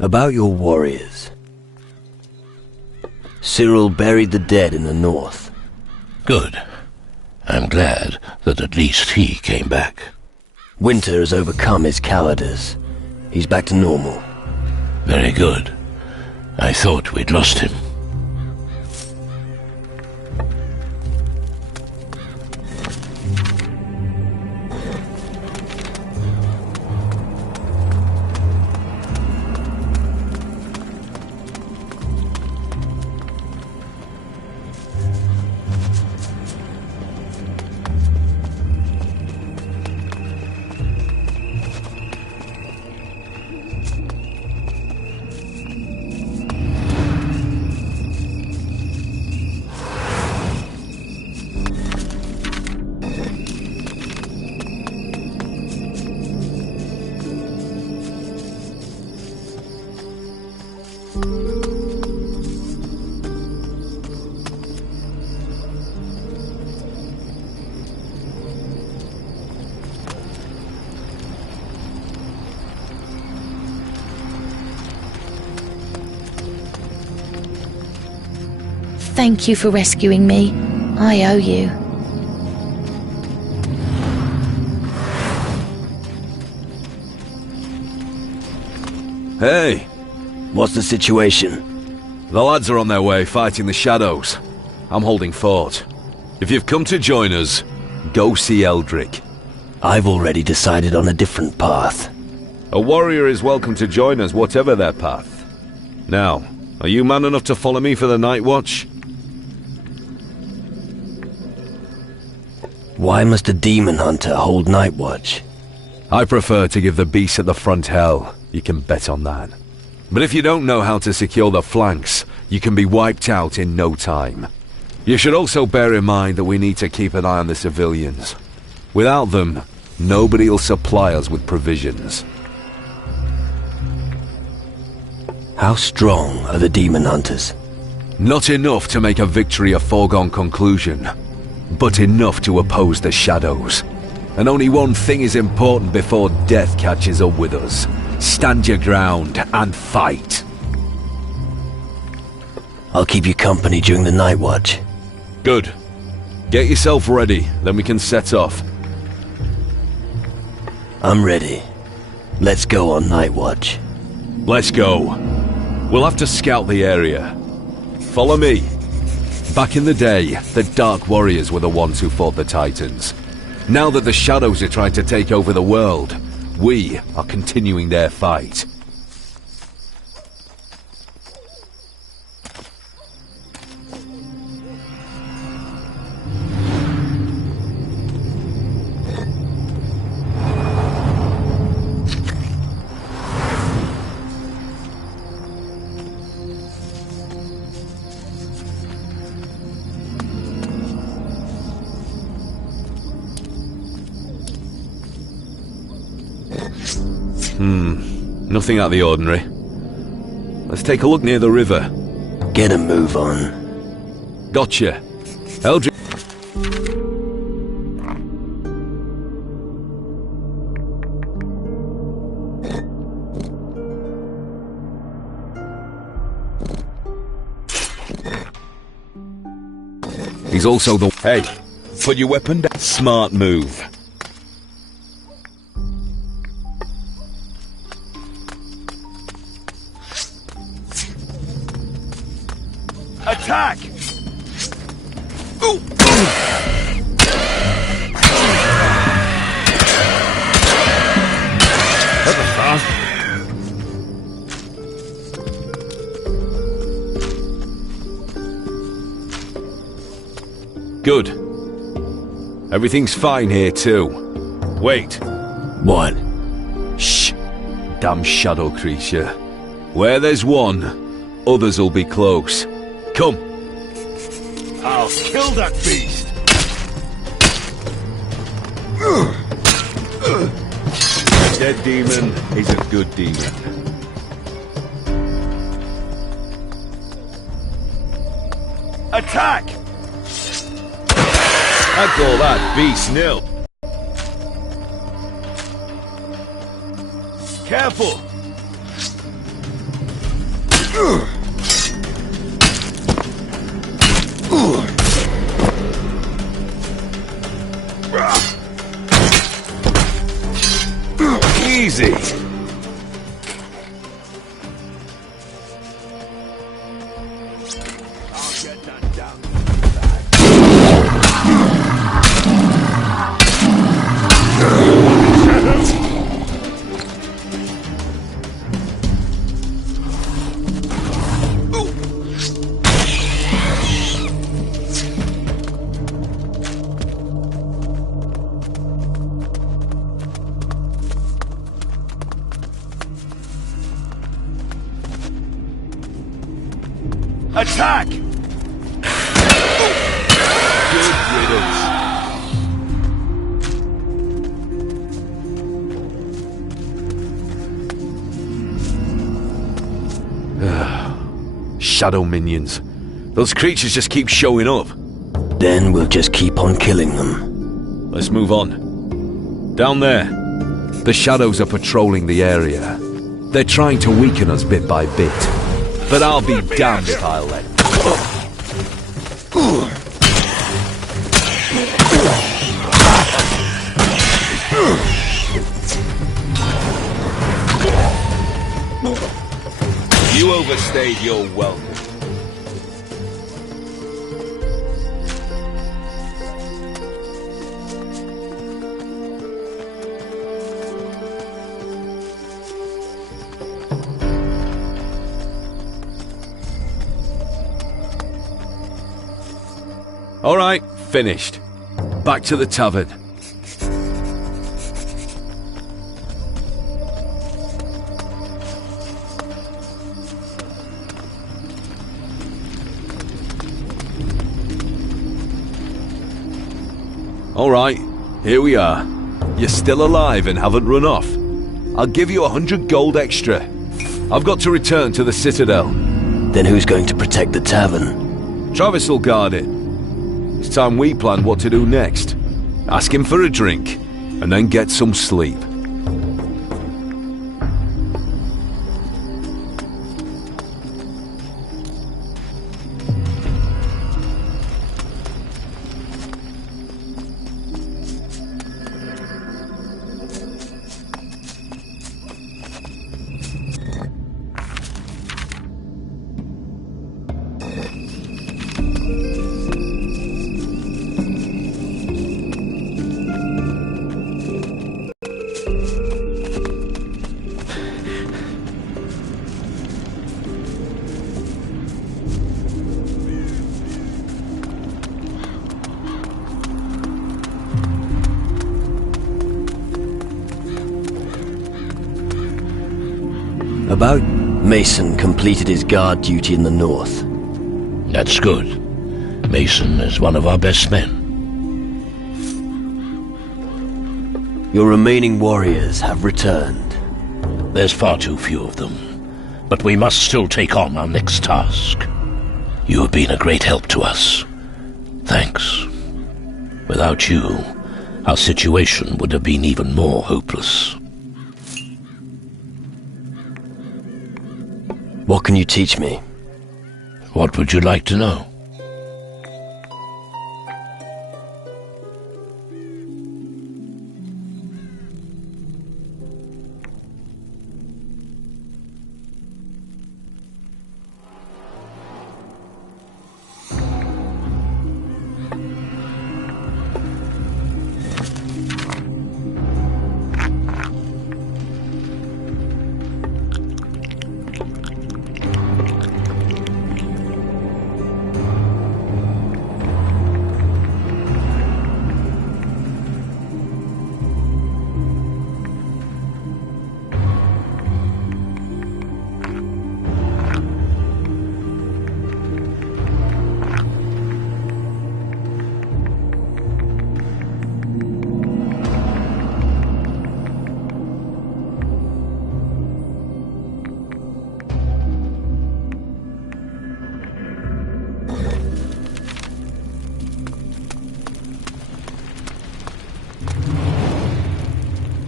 About your warriors. Cyril buried the dead in the north. Good. I'm glad that at least he came back. Winter has overcome his cowardice. He's back to normal. Very good. I thought we'd lost him. Thank you for rescuing me. I owe you. Hey! What's the situation? The lads are on their way, fighting the shadows. I'm holding fort. If you've come to join us, go see Eldrick. I've already decided on a different path. A warrior is welcome to join us, whatever their path. Now, are you man enough to follow me for the night watch? Why must a demon hunter hold night watch? I prefer to give the beast at the front hell. You can bet on that. But if you don't know how to secure the flanks, you can be wiped out in no time. You should also bear in mind that we need to keep an eye on the civilians. Without them, nobody will supply us with provisions. How strong are the demon hunters? Not enough to make a victory a foregone conclusion, but enough to oppose the shadows. And only one thing is important before death catches up with us. Stand your ground and fight. I'll keep you company during the night watch. Good. Get yourself ready, then we can set off. I'm ready. Let's go on night watch. Let's go. We'll have to scout the area. Follow me. Back in the day, the Dark Warriors were the ones who fought the Titans. Now that the Shadows are trying to take over the world, we are continuing their fight. Nothing out of the ordinary. Let's take a look near the river. Get a move on. Gotcha. Eldrick. He's also the... Hey, put your weapon down. Smart move. Attack! Ooh. That was fast. Good. Everything's fine here too. Wait. What? Shh. Damn shadow creature. Where there's one, others will be close. Come. I'll kill that beast. A dead demon is a good demon. Attack! I call that beast nil. Careful! Easy. Attack! Good riddance. Shadow minions. Those creatures just keep showing up. Then we'll just keep on killing them. Let's move on. Down there. The shadows are patrolling the area. They're trying to weaken us bit by bit. But I'll be damned if I'll let them. You overstayed your welcome. All right, finished. Back to the tavern. All right, here we are. You're still alive and haven't run off. I'll give you 100 gold extra. I've got to return to the Citadel. Then who's going to protect the tavern? Travis will guard it. It's time we plan what to do next. Ask him for a drink, and then get some sleep. About? Mason completed his guard duty in the north. That's good. Mason is one of our best men. Your remaining warriors have returned. There's far too few of them, but we must still take on our next task. You have been a great help to us. Thanks. Without you, our situation would have been even more hopeless. What can you teach me? What would you like to know?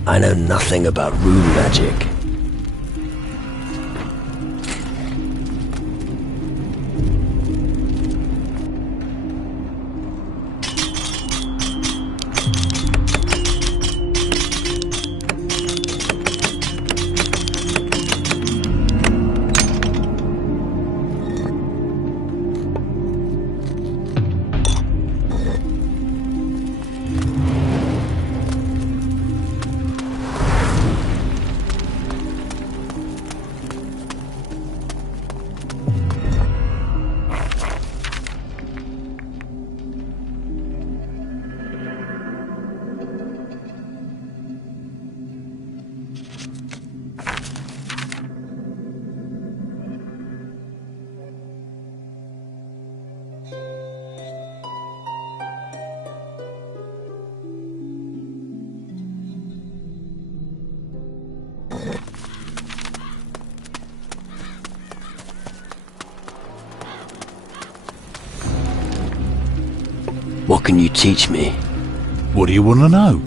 I know nothing about rune magic. What can you teach me? What do you want to know?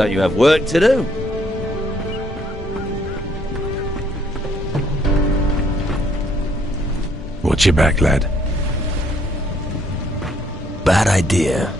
Don't you have work to do? Watch your back, lad. Bad idea.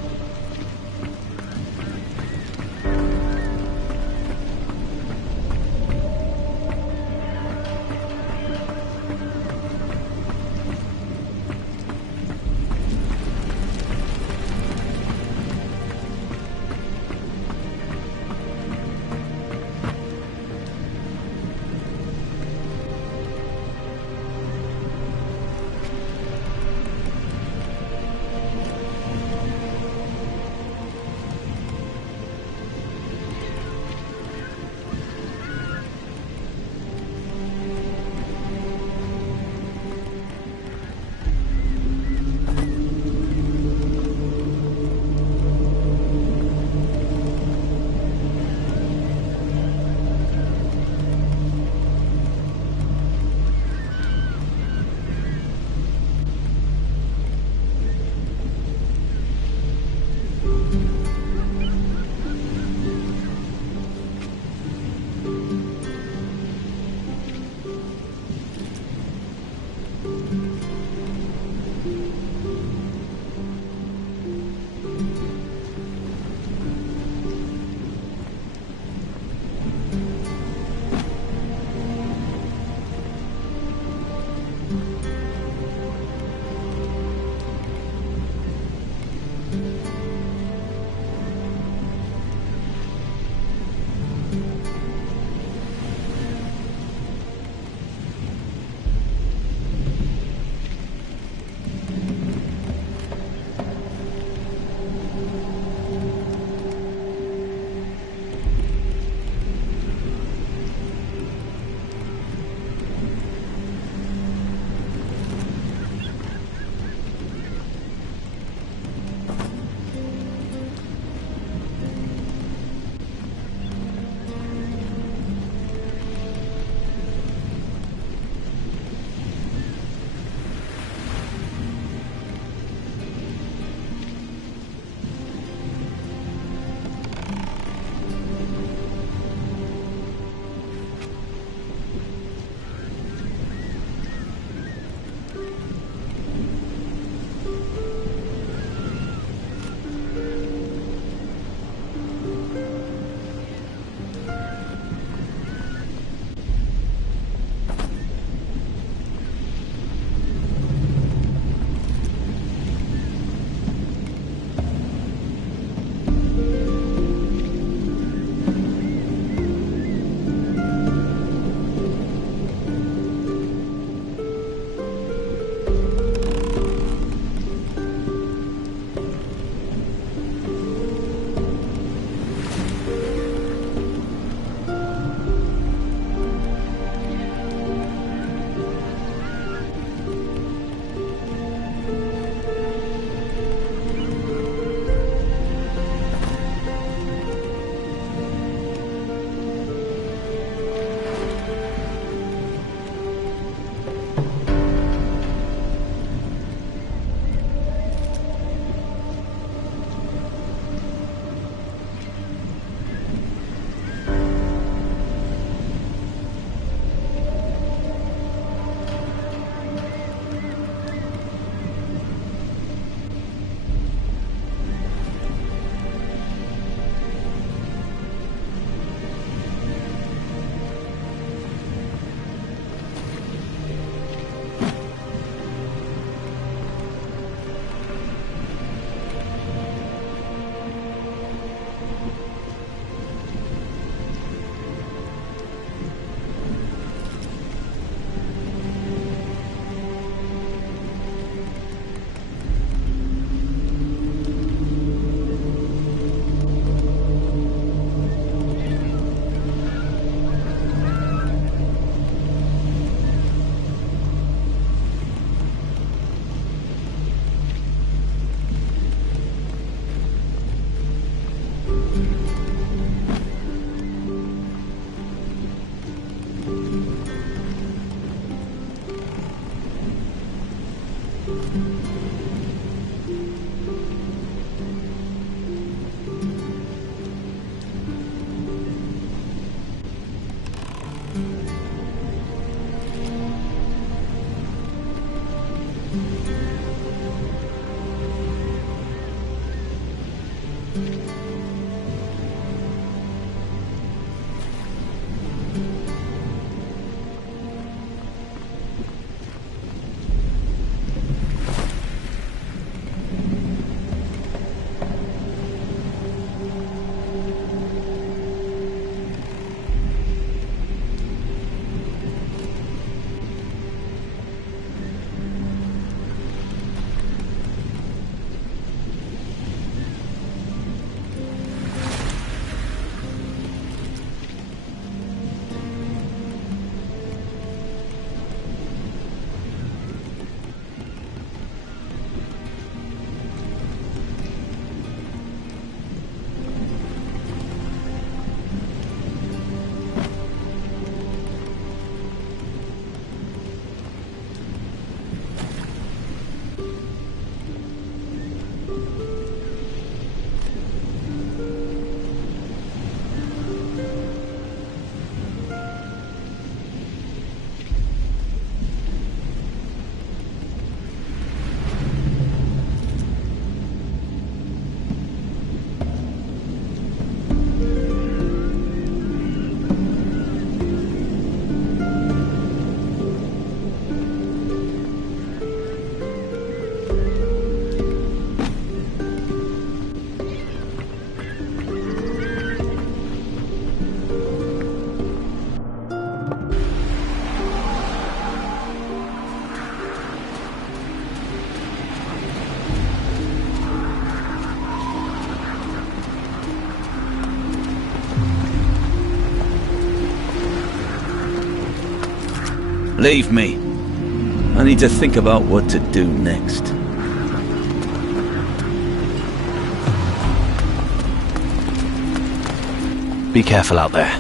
Leave me. I need to think about what to do next. Be careful out there.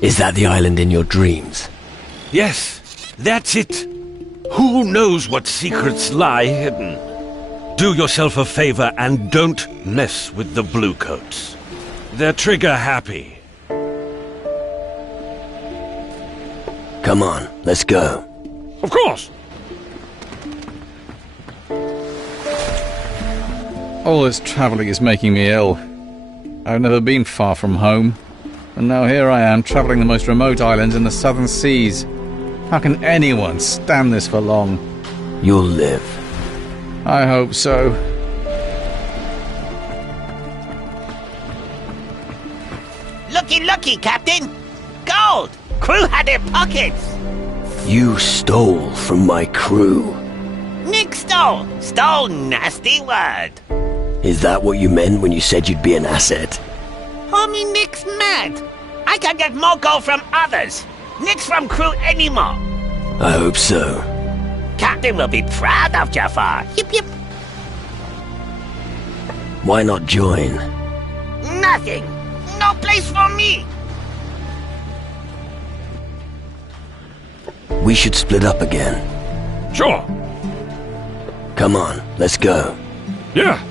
Is that the island in your dreams? Yes, that's it. Who knows what secrets lie hidden? Do yourself a favor and don't mess with the Bluecoats. They're trigger happy. Come on, let's go. Of course! All this travelling is making me ill. I've never been far from home, and now here I am travelling the most remote islands in the southern seas. How can anyone stand this for long? You'll live. I hope so. Looky, looky, Captain! Gold! Crew had their pockets! You stole from my crew. Nick stole! Stole, nasty word! Is that what you meant when you said you'd be an asset? Homie, Nick's mad! I can get more gold from others! Nick's from crew anymore! I hope so. Captain will be proud of Jafar! Yip yip! Why not join? Nothing! no place for me. We should split up again. Sure. Come on, let's go. Yeah.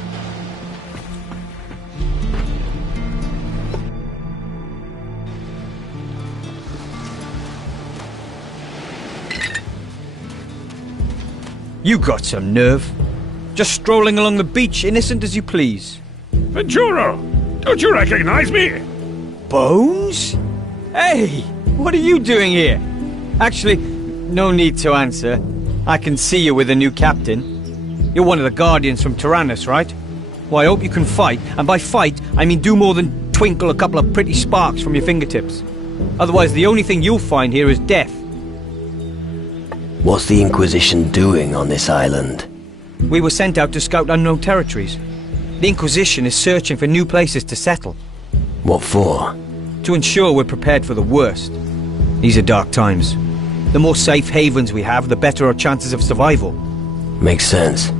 You got some nerve. Just strolling along the beach, innocent as you please. Ventura, don't you recognize me? Bones? Hey, what are you doing here? Actually, no need to answer. I can see you with a new captain. You're one of the Guardians from Tyrannus, right? Well, I hope you can fight, and by fight, I mean do more than twinkle a couple of pretty sparks from your fingertips. Otherwise, the only thing you'll find here is death. What's the Inquisition doing on this island? We were sent out to scout unknown territories. The Inquisition is searching for new places to settle. What for? To ensure we're prepared for the worst. These are dark times. The more safe havens we have, the better our chances of survival. Makes sense.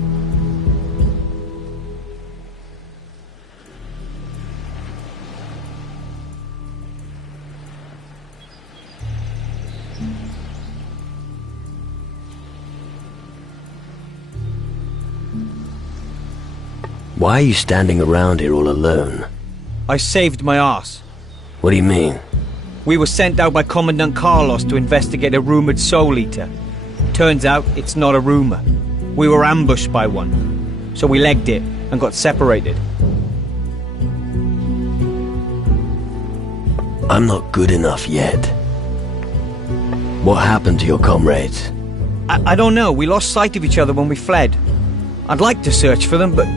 Why are you standing around here all alone? I saved my arse. What do you mean? We were sent out by Commandant Carlos to investigate a rumored Soul Eater. Turns out it's not a rumor. We were ambushed by one. So we legged it and got separated. I'm not good enough yet. What happened to your comrades? I don't know. We lost sight of each other when we fled. I'd like to search for them, but...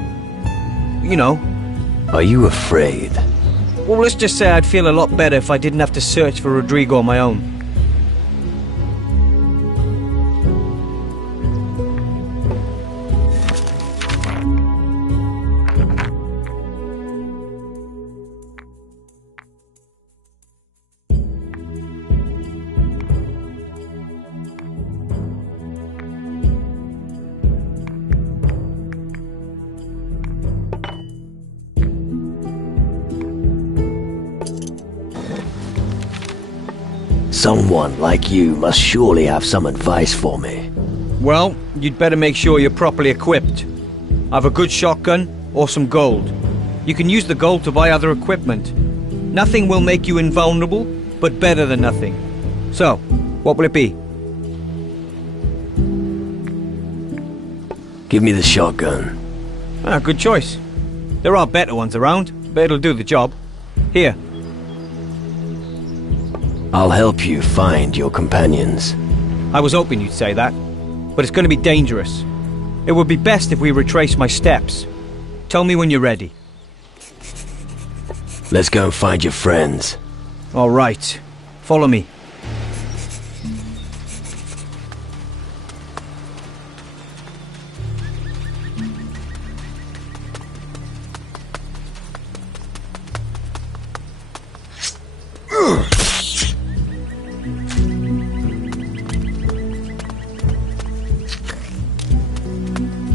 you know. Are you afraid? Well, let's just say I'd feel a lot better if I didn't have to search for Rodrigo on my own. Someone like you must surely have some advice for me. Well, you'd better make sure you're properly equipped. I've a good shotgun or some gold. You can use the gold to buy other equipment. Nothing will make you invulnerable, but better than nothing. So, what will it be? Give me the shotgun. Ah, good choice. There are better ones around, but it'll do the job. Here. I'll help you find your companions. I was hoping you'd say that, but it's going to be dangerous. It would be best if we retrace my steps. Tell me when you're ready. Let's go and find your friends. All right. Follow me.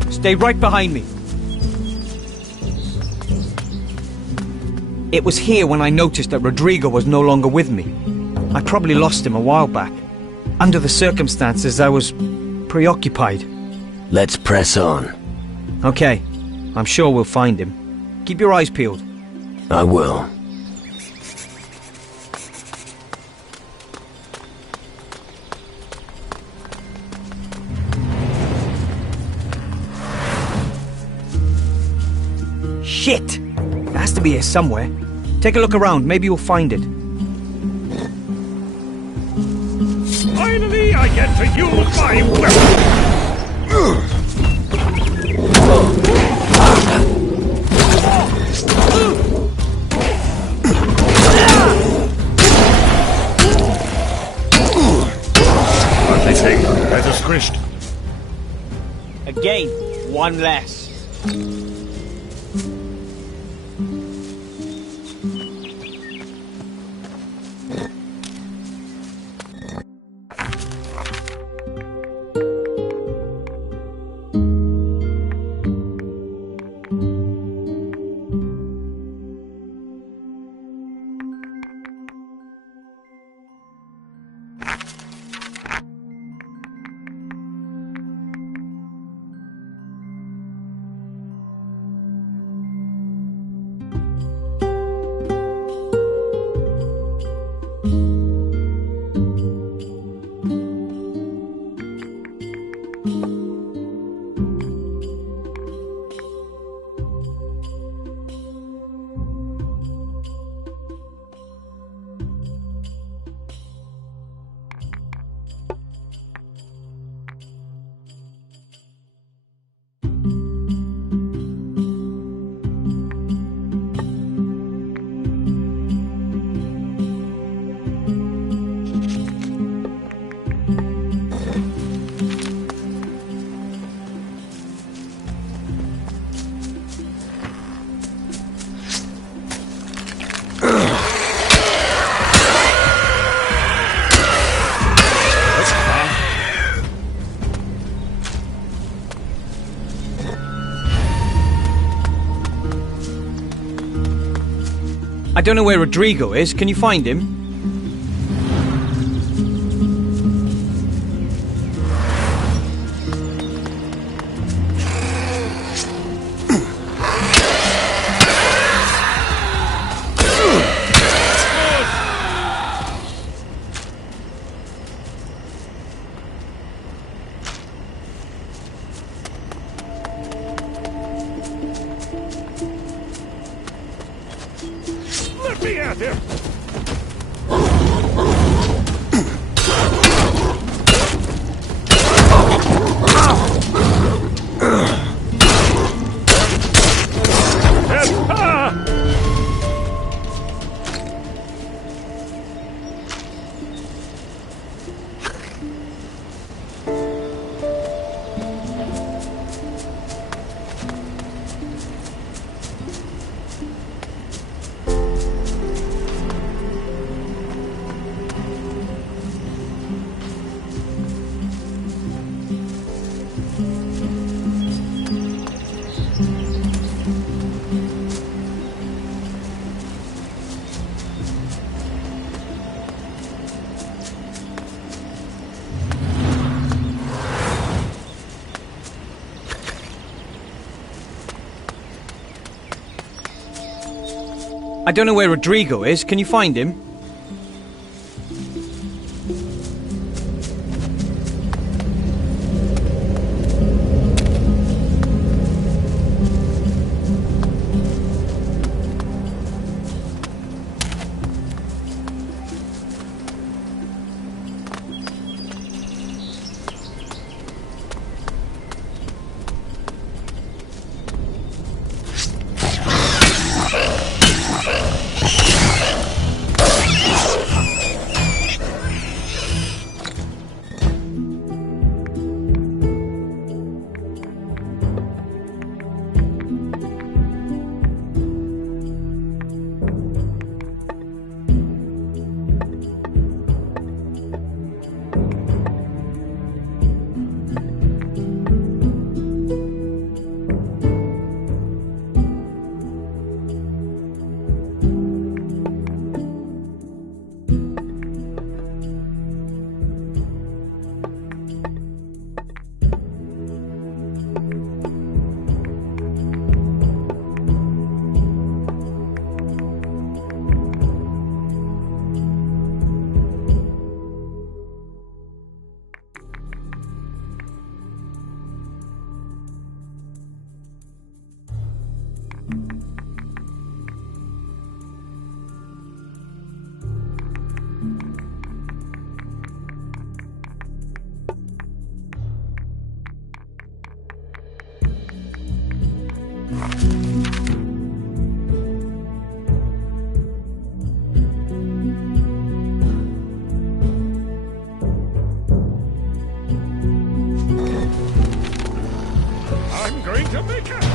Stay right behind me. It was here when I noticed that Rodrigo was no longer with me. I probably lost him a while back. Under the circumstances, I was preoccupied. Let's press on. Okay, I'm sure we'll find him. Keep your eyes peeled. I will. Shit! It has to be here somewhere. Take a look around, maybe you'll find it. Finally, I get to use my weapon! What they say? Better squished. Again, one less. I don't know where Rodrigo is. Can you find him? Let me at him! I don't know where Rodrigo is. Can you find him? I'm going to make it!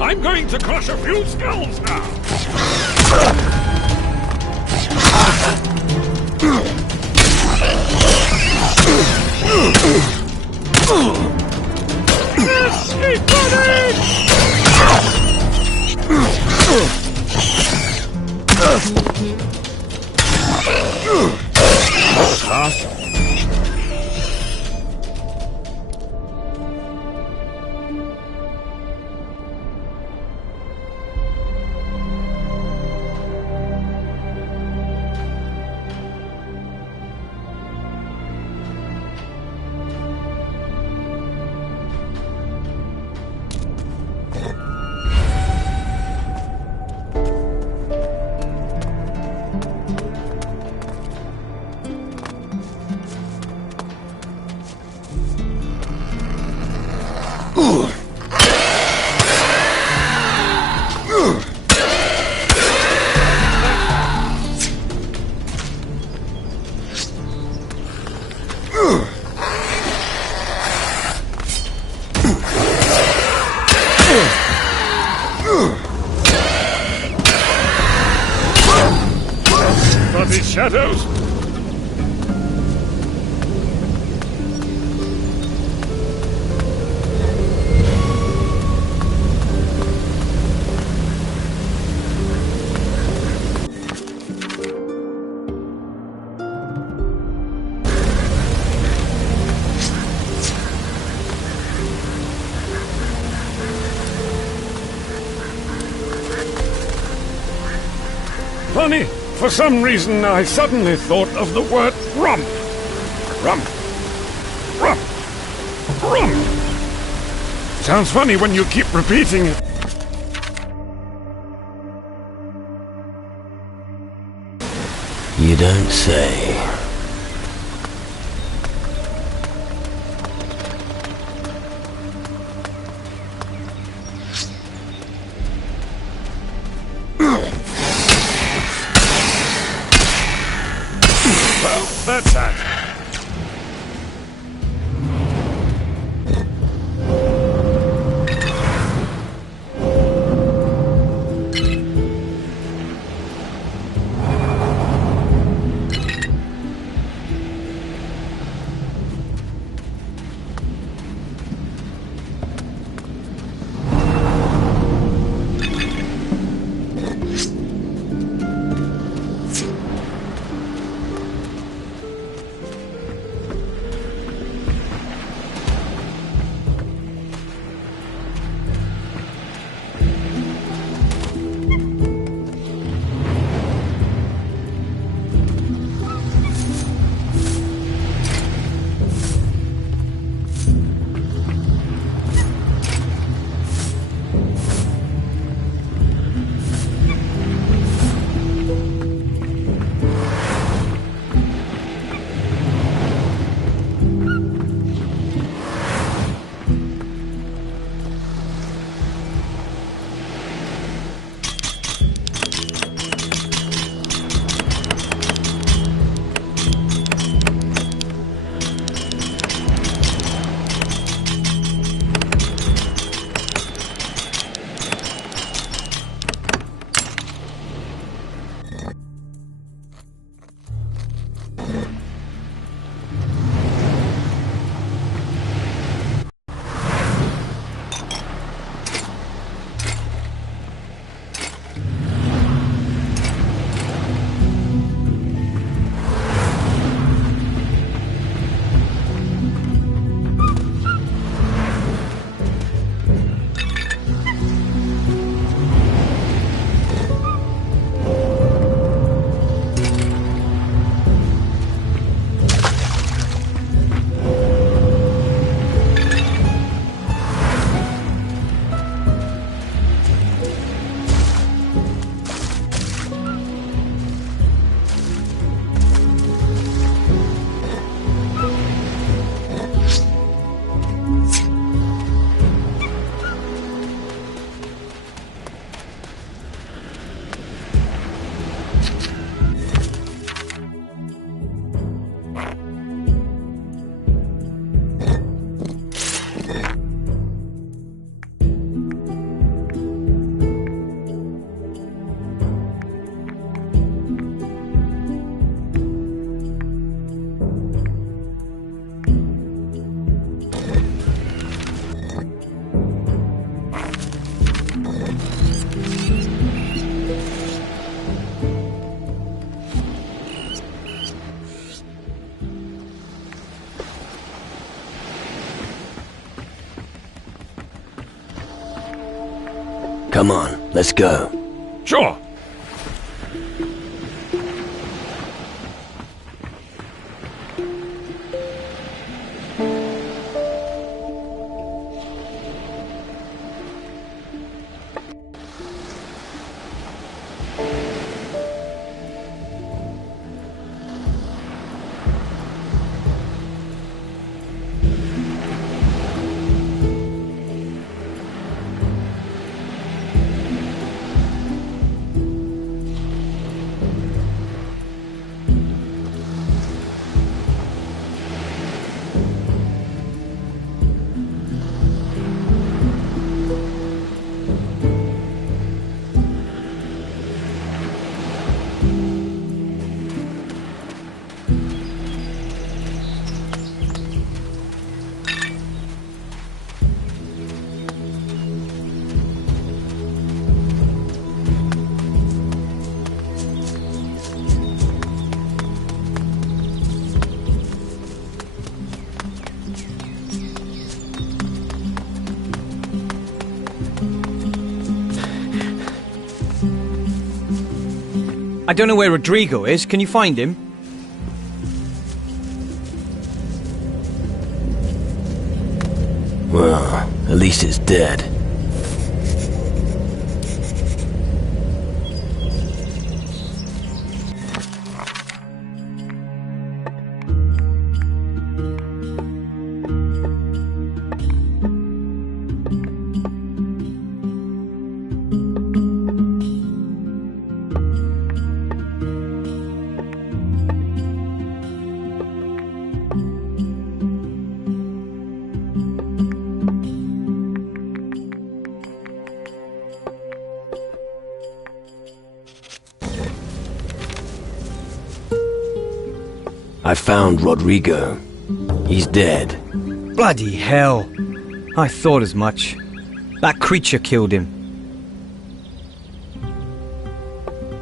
I'm going to crush a few skulls now! Keep Bloody shadows! Funny, for some reason I suddenly thought of the word rump. Rump. Rump. Rump. Sounds funny when you keep repeating it. You don't say. Well, that's that. Come on, let's go. Sure. I don't know where Rodrigo is. Can you find him? Well, at least it's dead. I found Rodrigo. He's dead. Bloody hell. I thought as much. That creature killed him.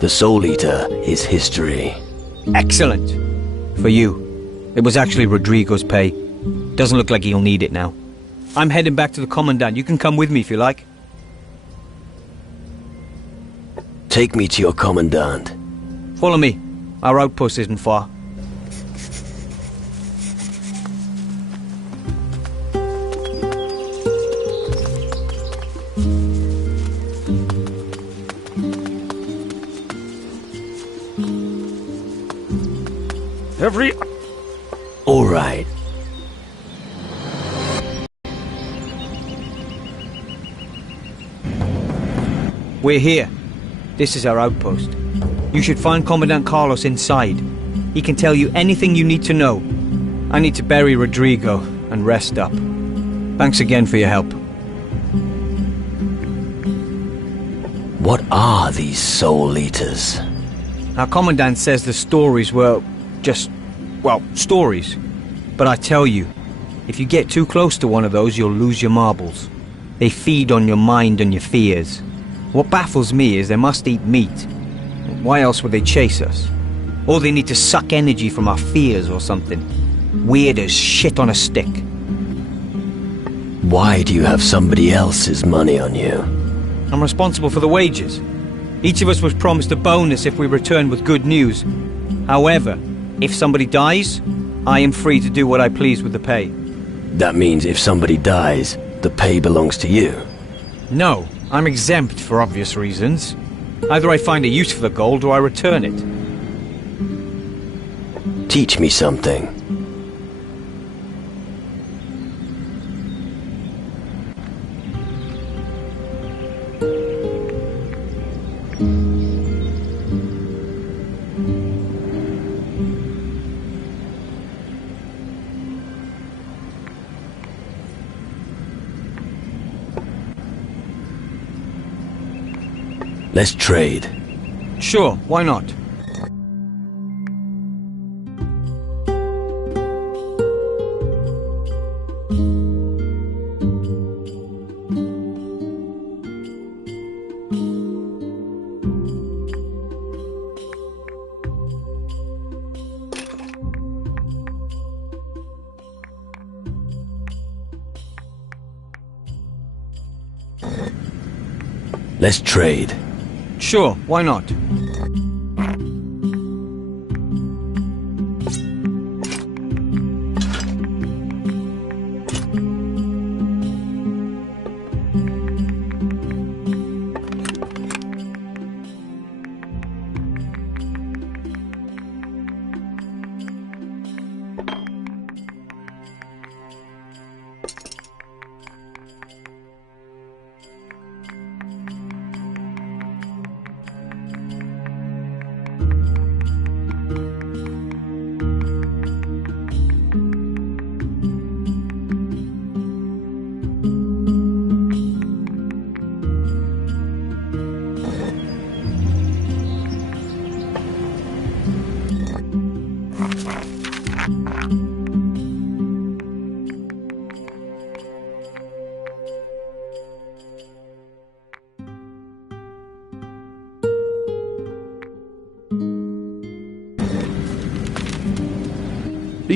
The Soul Eater is history. Excellent. For you. It was actually Rodrigo's pay. Doesn't look like he'll need it now. I'm heading back to the Commandant. You can come with me if you like. Take me to your Commandant. Follow me. Our outpost isn't far. All right. We're here. This is our outpost. You should find Commandant Carlos inside. He can tell you anything you need to know. I need to bury Rodrigo and rest up. Thanks again for your help. What are these Soul Eaters? Our Commandant says the stories were just, well, stories. But I tell you, if you get too close to one of those, you'll lose your marbles. They feed on your mind and your fears. What baffles me is they must eat meat. Why else would they chase us? Or they need to suck energy from our fears or something. Weird as shit on a stick. Why do you have somebody else's money on you? I'm responsible for the wages. Each of us was promised a bonus if we returned with good news. However, if somebody dies, I am free to do what I please with the pay. That means if somebody dies, the pay belongs to you. No, I'm exempt for obvious reasons. Either I find a use for the gold or I return it. Teach me something. Let's trade. Sure, why not? Let's trade. Sure, why not?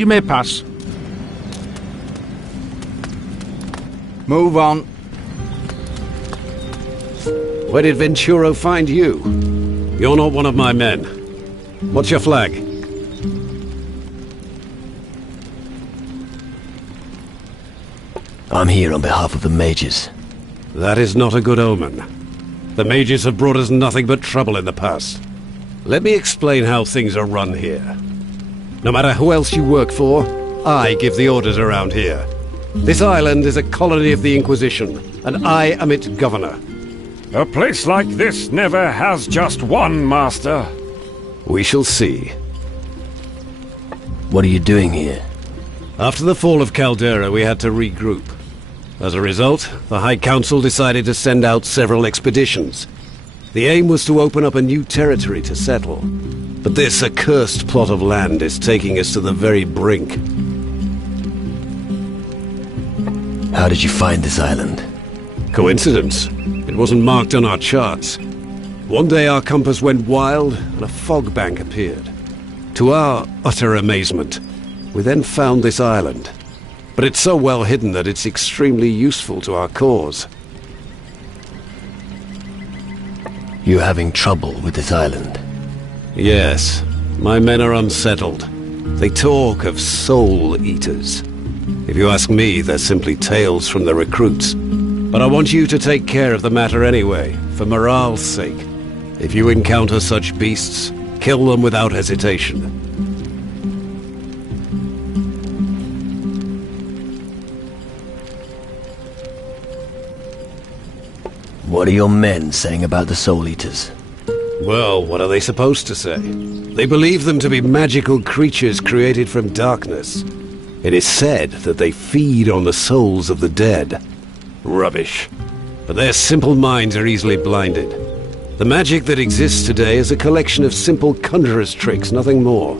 You may pass. Move on. Where did Venturo find you? You're not one of my men. What's your flag? I'm here on behalf of the mages. That is not a good omen. The mages have brought us nothing but trouble in the past. Let me explain how things are run here. No matter who else you work for, I give the orders around here. This island is a colony of the Inquisition, and I am its governor. A place like this never has just one master. We shall see. What are you doing here? After the fall of Caldera, we had to regroup. As a result, the High Council decided to send out several expeditions. The aim was to open up a new territory to settle. But this accursed plot of land is taking us to the very brink. How did you find this island? Coincidence. It wasn't marked on our charts. One day our compass went wild and a fog bank appeared. To our utter amazement, we then found this island. But it's so well hidden that it's extremely useful to our cause. You're having trouble with this island? Yes, my men are unsettled. They talk of soul eaters. If you ask me, they're simply tales from the recruits. But I want you to take care of the matter anyway, for morale's sake. If you encounter such beasts, kill them without hesitation. What are your men saying about the Soul Eaters? Well, what are they supposed to say? They believe them to be magical creatures created from darkness. It is said that they feed on the souls of the dead. Rubbish. But their simple minds are easily blinded. The magic that exists today is a collection of simple conjurer's tricks, nothing more.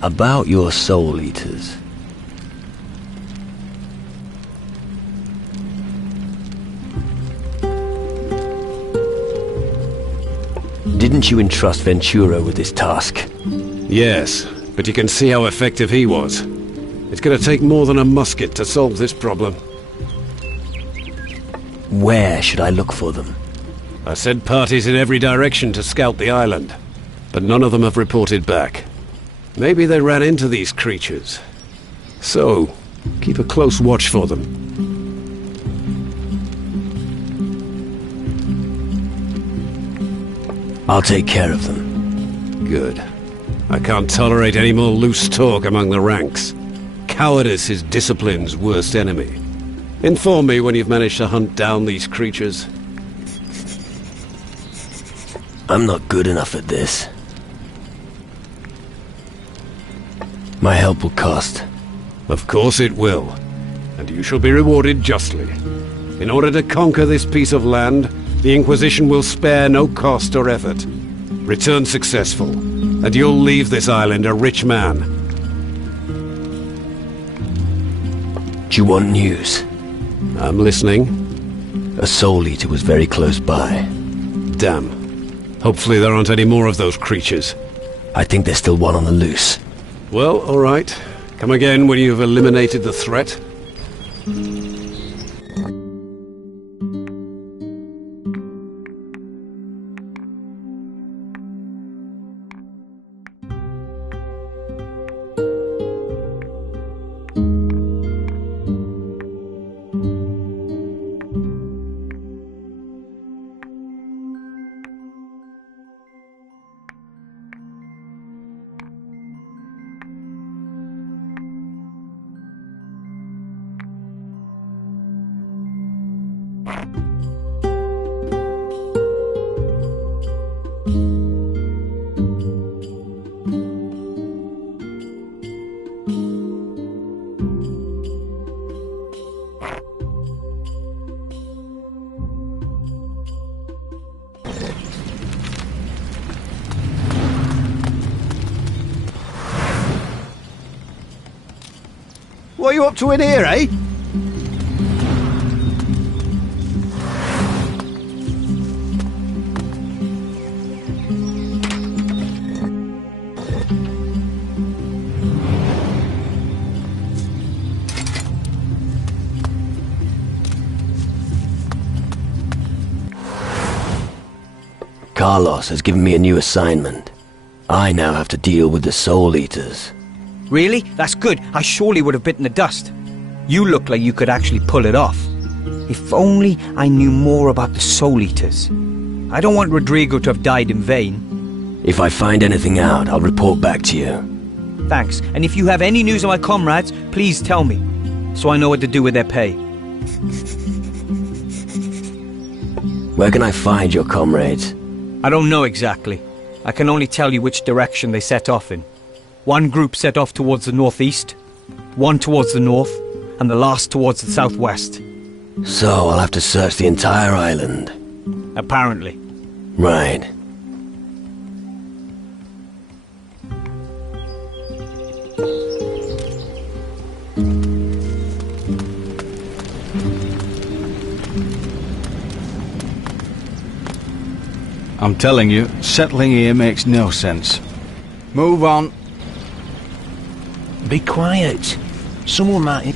About your Soul Eaters. Didn't you entrust Venturo with this task? Yes, but you can see how effective he was. It's gonna take more than a musket to solve this problem. Where should I look for them? I sent parties in every direction to scout the island, but none of them have reported back. Maybe they ran into these creatures. So, keep a close watch for them. I'll take care of them. Good. I can't tolerate any more loose talk among the ranks. Cowardice is discipline's worst enemy. Inform me when you've managed to hunt down these creatures. I'm not good enough at this. My help will cost. Of course it will. And you shall be rewarded justly. In order to conquer this piece of land, the Inquisition will spare no cost or effort. Return successful, and you'll leave this island a rich man. Do you want news? I'm listening. A Soul Eater was very close by. Damn. Hopefully there aren't any more of those creatures. I think there's still one on the loose. Well, all right. Come again when you've eliminated the threat. What are you up to in here, eh? Carlos has given me a new assignment. I now have to deal with the Soul Eaters. Really? That's good. I surely would have bitten the dust. You look like you could actually pull it off. If only I knew more about the Soul Eaters. I don't want Rodrigo to have died in vain. If I find anything out, I'll report back to you. Thanks. And if you have any news of my comrades, please tell me, so I know what to do with their pay. Where can I find your comrades? I don't know exactly. I can only tell you which direction they set off in. One group set off towards the northeast, one towards the north, and the last towards the southwest. So I'll have to search the entire island. Apparently. Right. I'm telling you, settling here makes no sense. Move on. Be quiet. Someone might...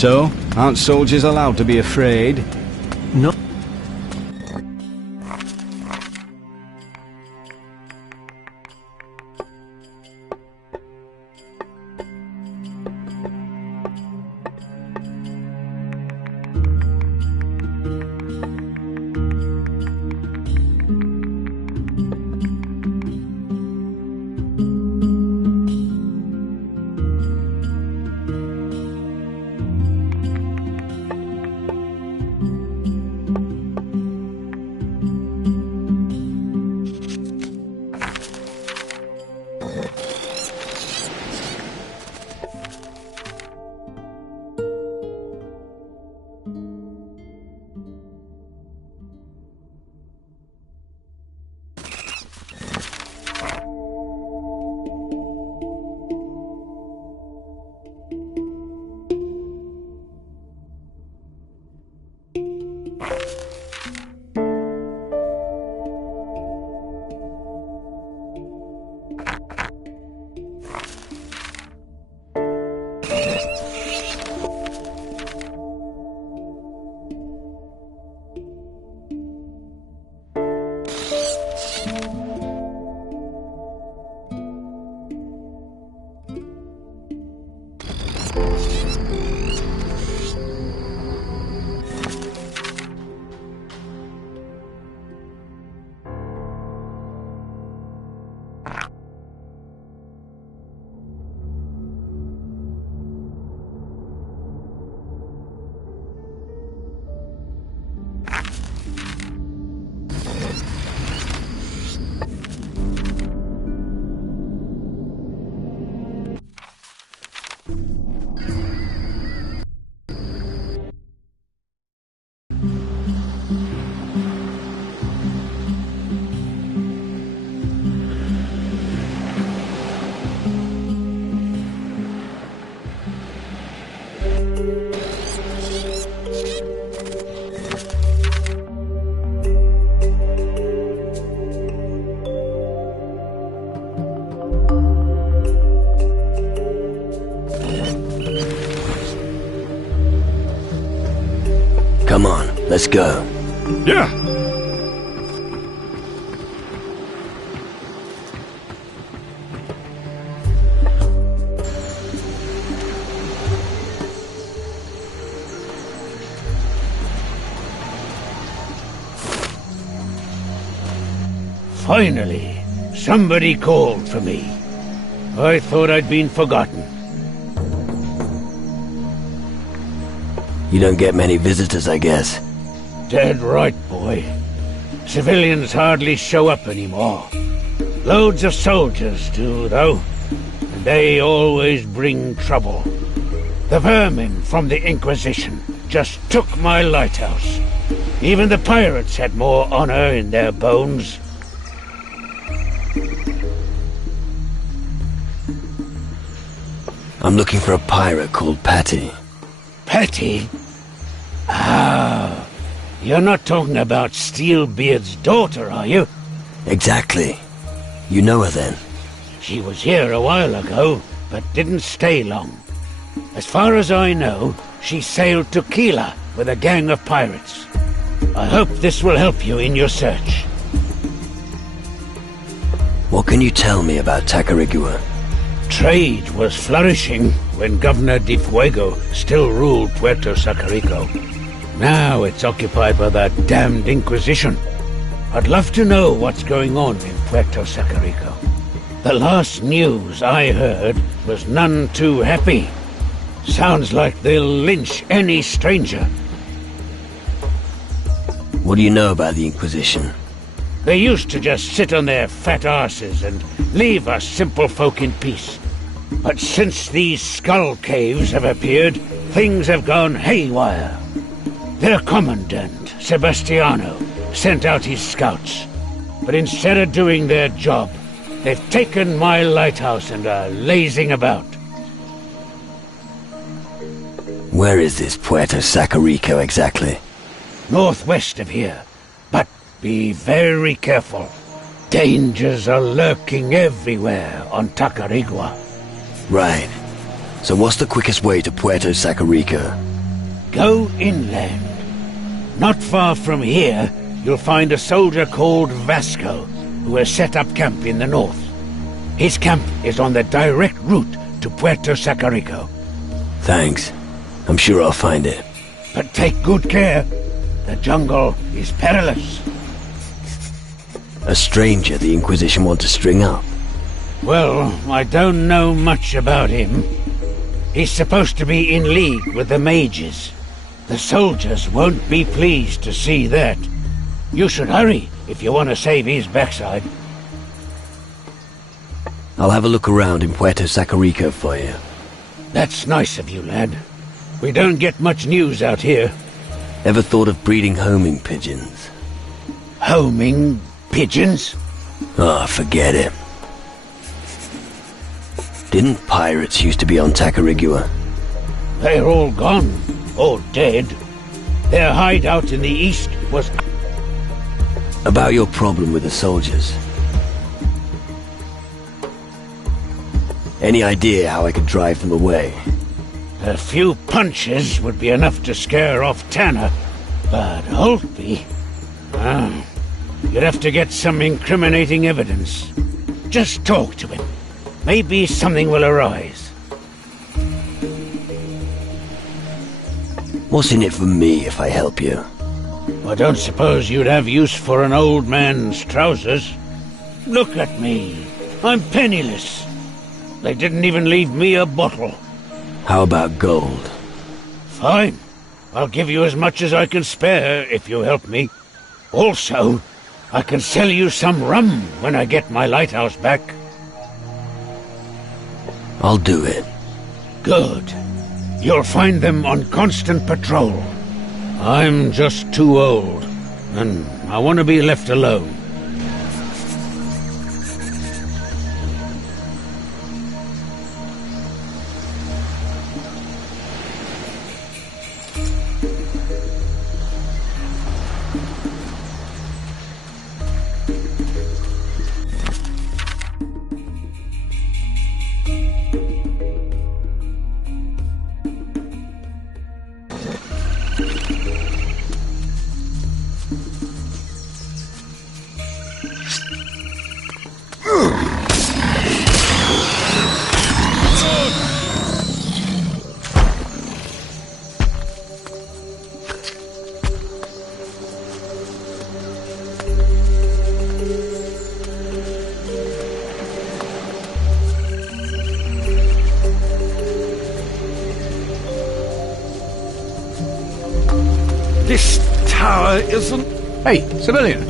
So, aren't soldiers allowed to be afraid? No. Let's go. Yeah. Finally, somebody called for me. I thought I'd been forgotten. You don't get many visitors, I guess. Dead right, boy. Civilians hardly show up anymore. Loads of soldiers do, though. And they always bring trouble. The vermin from the Inquisition just took my lighthouse. Even the pirates had more honor in their bones. I'm looking for a pirate called Patty. Patty? Ah, you're not talking about Steelbeard's daughter, are you? Exactly. You know her then? She was here a while ago, but didn't stay long. As far as I know, she sailed to Keela with a gang of pirates. I hope this will help you in your search. What can you tell me about Tacarigua? Trade was flourishing when Governor de Fuego still ruled Puerto Sacarico. Now it's occupied by that damned Inquisition. I'd love to know what's going on in Puerto Sacarico. The last news I heard was none too happy. Sounds like they'll lynch any stranger. What do you know about the Inquisition? They used to just sit on their fat asses and leave us simple folk in peace. But since these skull caves have appeared, things have gone haywire. Their commandant, Sebastiano, sent out his scouts. But instead of doing their job, they've taken my lighthouse and are lazing about. Where is this Puerto Sacarico exactly? Northwest of here. But be very careful. Dangers are lurking everywhere on Tacarigua. Right. So what's the quickest way to Puerto Sacarico? Go inland. Not far from here, you'll find a soldier called Vasco, who has set up camp in the north. His camp is on the direct route to Puerto Sacarico. Thanks. I'm sure I'll find it. But take good care. The jungle is perilous. A stranger the Inquisition want to string up? Well, I don't know much about him. He's supposed to be in league with the mages. The soldiers won't be pleased to see that. You should hurry if you want to save his backside. I'll have a look around in Puerto Sacarico for you. That's nice of you, lad. We don't get much news out here. Ever thought of breeding homing pigeons? Homing pigeons? Ah, forget it. Didn't pirates used to be on Tacarigua? They're all gone, or dead. Their hideout in the east was... About your problem with the soldiers. Any idea how I could drive them away? A few punches would be enough to scare off Tanner, but Holtby... you'd have to get some incriminating evidence. Just talk to him. Maybe something will arise. What's in it for me if I help you? I don't suppose you'd have use for an old man's trousers. Look at me. I'm penniless. They didn't even leave me a bottle. How about gold? Fine. I'll give you as much as I can spare if you help me. Also, I can sell you some rum when I get my lighthouse back. I'll do it. Good. You'll find them on constant patrol. I'm just too old, and I want to be left alone. tower isn't... Hey, civilian,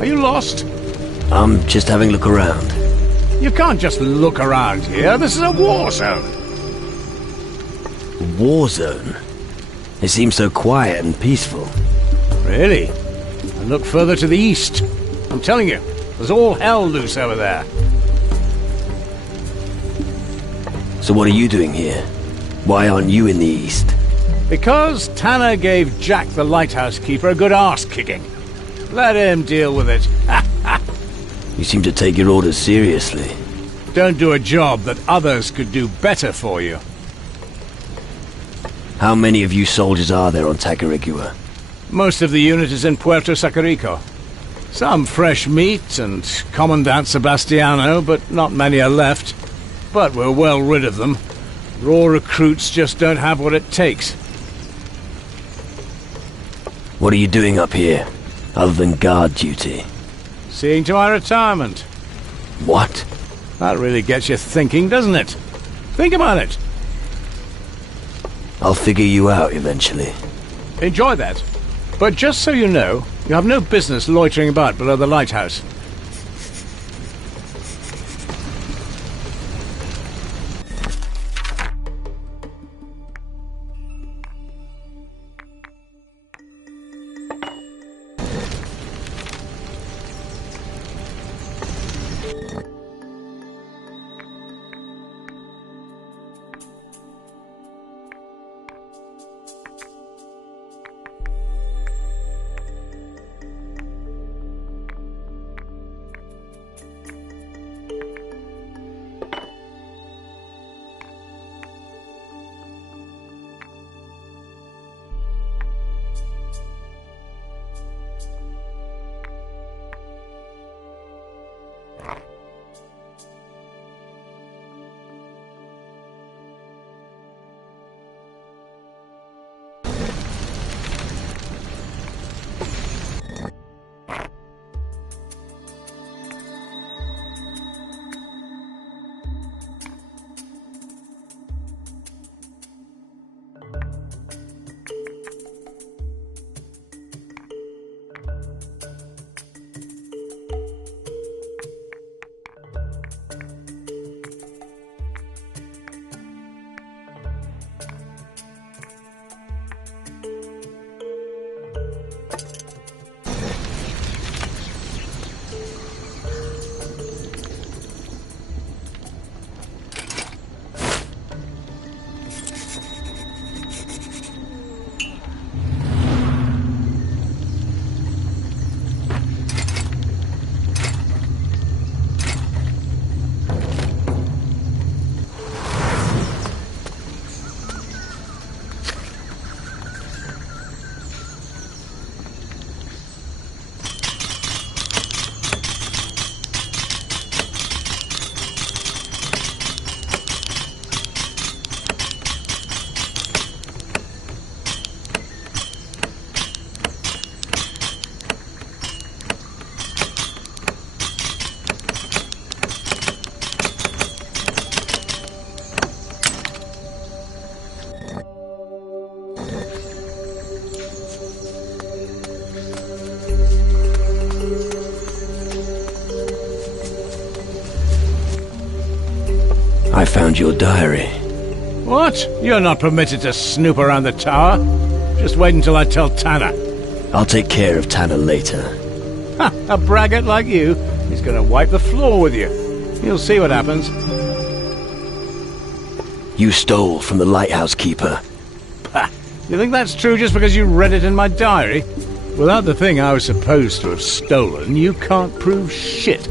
are you lost? I'm just having a look around. You can't just look around here. This is a war zone. War zone? It seems so quiet and peaceful. Really? And look further to the east. I'm telling you, there's all hell loose over there. So what are you doing here? Why aren't you in the east? Because Tanner gave Jack the lighthouse keeper a good arse-kicking. Let him deal with it. You seem to take your orders seriously. Don't do a job that others could do better for you. How many of you soldiers are there on Tacarigua? Most of the unit is in Puerto Sacarico. Some fresh meat and Commandant Sebastiano, but not many are left. But we're well rid of them. Raw recruits just don't have what it takes. What are you doing up here, other than guard duty? Seeing to my retirement. What? That really gets you thinking, doesn't it? Think about it. I'll figure you out eventually. Enjoy that. But just so you know, you have no business loitering about below the lighthouse. I found your diary. What? You're not permitted to snoop around the tower. Just wait until I tell Tanner. I'll take care of Tanner later. Ha! A braggart like you, he's gonna wipe the floor with you. You'll see what happens. You stole from the lighthouse keeper. Pah! You think that's true just because you read it in my diary? Without the thing I was supposed to have stolen, you can't prove shit.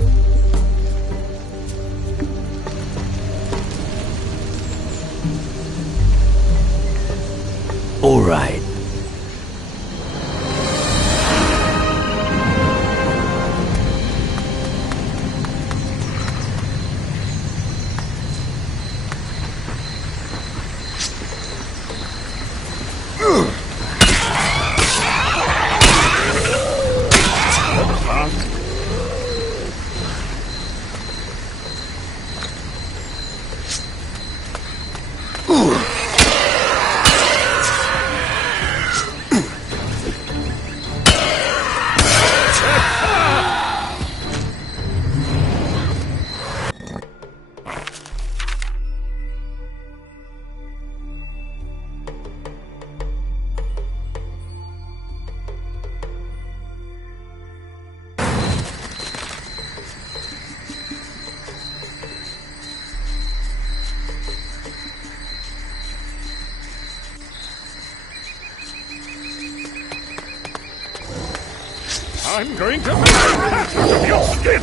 All right. I'm going to make a cat out of your skin!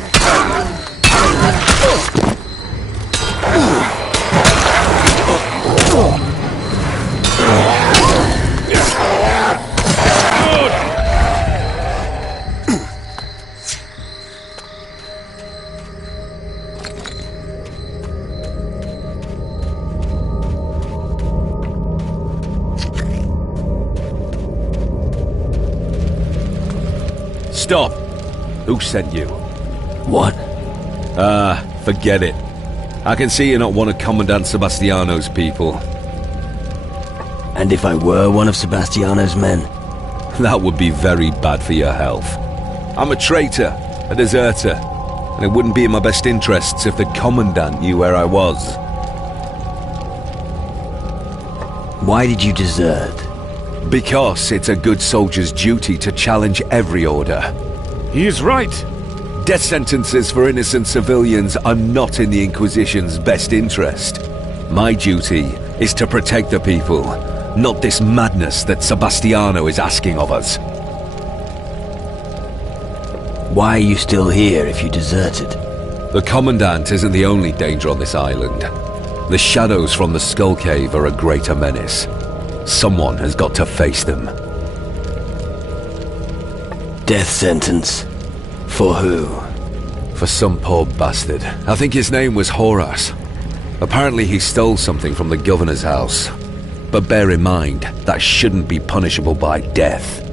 Stop! Who sent you? What? Forget it. I can see you're not one of Commandant Sebastiano's people. And if I were one of Sebastiano's men? That would be very bad for your health. I'm a traitor, a deserter, and it wouldn't be in my best interests if the Commandant knew where I was. Why did you desert? Because it's a good soldier's duty to challenge every order. He's right. Death sentences for innocent civilians are not in the Inquisition's best interest. My duty is to protect the people, not this madness that Sebastiano is asking of us. Why are you still here if you deserted? The Commandant isn't the only danger on this island. The shadows from the Skull Cave are a greater menace. Someone has got to face them. Death sentence? For who? For some poor bastard. I think his name was Horace. Apparently he stole something from the governor's house. But bear in mind, that shouldn't be punishable by death.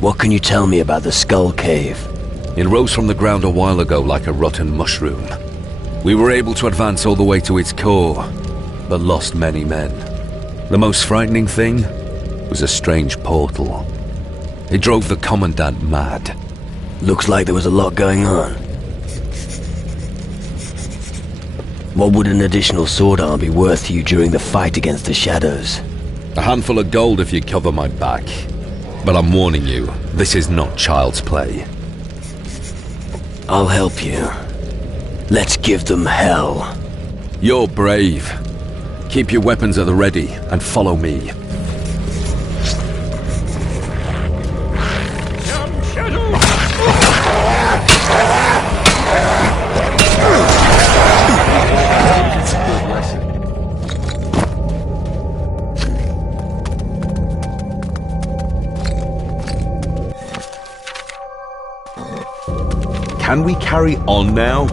What can you tell me about the Skull Cave? It rose from the ground a while ago like a rotten mushroom. We were able to advance all the way to its core, but lost many men. The most frightening thing was a strange portal. It drove the Commandant mad. Looks like there was a lot going on. What would an additional sword arm be worth to you during the fight against the Shadows? A handful of gold if you cover my back. But I'm warning you, this is not child's play. I'll help you. Let's give them hell. You're brave. Keep your weapons at the ready and follow me. Can we carry on now?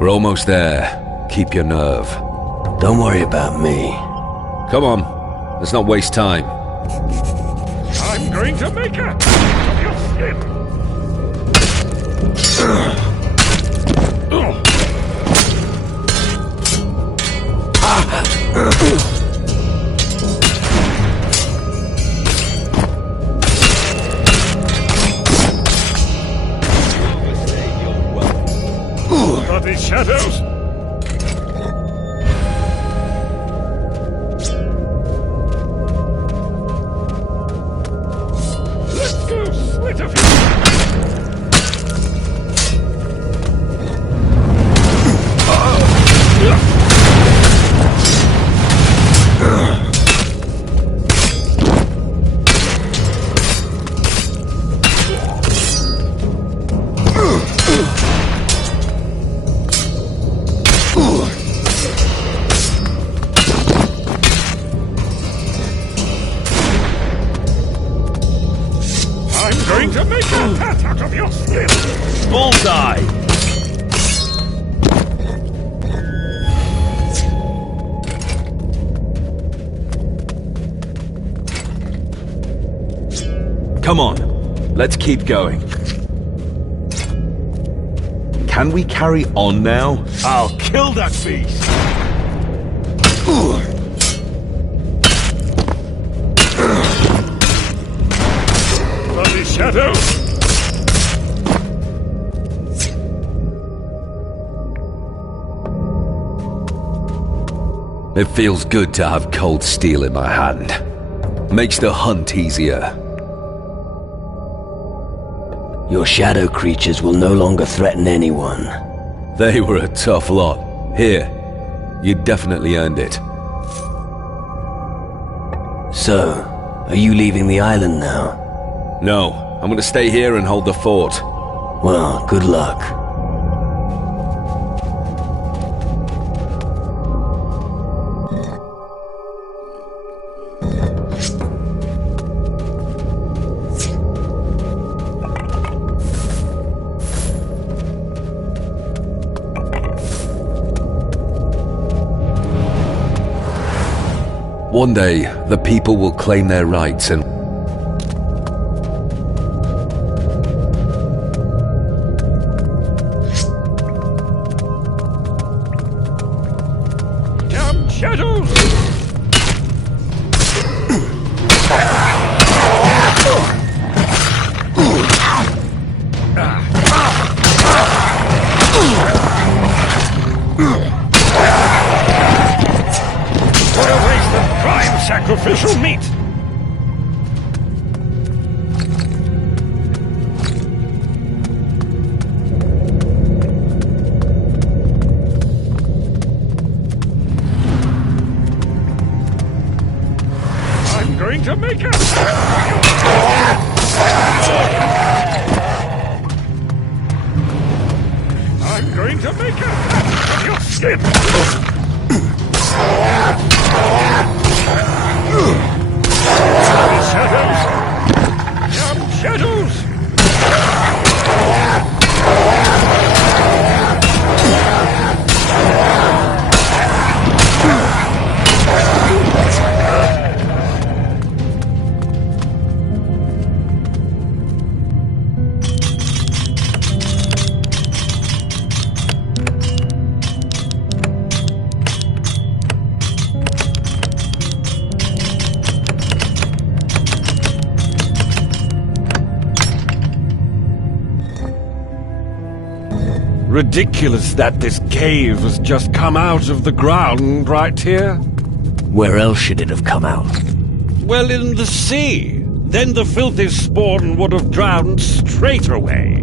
We're almost there. Keep your nerve. Don't worry about me. Come on. Let's not waste time. I'm going to make a cat of your skin! Bloody shadows! Let's go slit a few! I'm going to make a cat out of your skin! Bullseye! Come on. Let's keep going. Can we carry on now? I'll kill that beast! Bloody shadows! It feels good to have cold steel in my hand. Makes the hunt easier. Your shadow creatures will no longer threaten anyone. They were a tough lot. Here, you definitely earned it. So, Are you leaving the island now? No, I'm gonna stay here and hold the fort. Well, good luck. One day, the people will claim their rights and... Damn shadows! What a waste of prime sacrificial meat! I'm going to make it! I'm going to make a hat of your skin! Shadows! Damn shadows! Ridiculous that this cave has just come out of the ground right here. Where else should it have come out? Well, in the sea. Then the filthy spawn would have drowned straight away.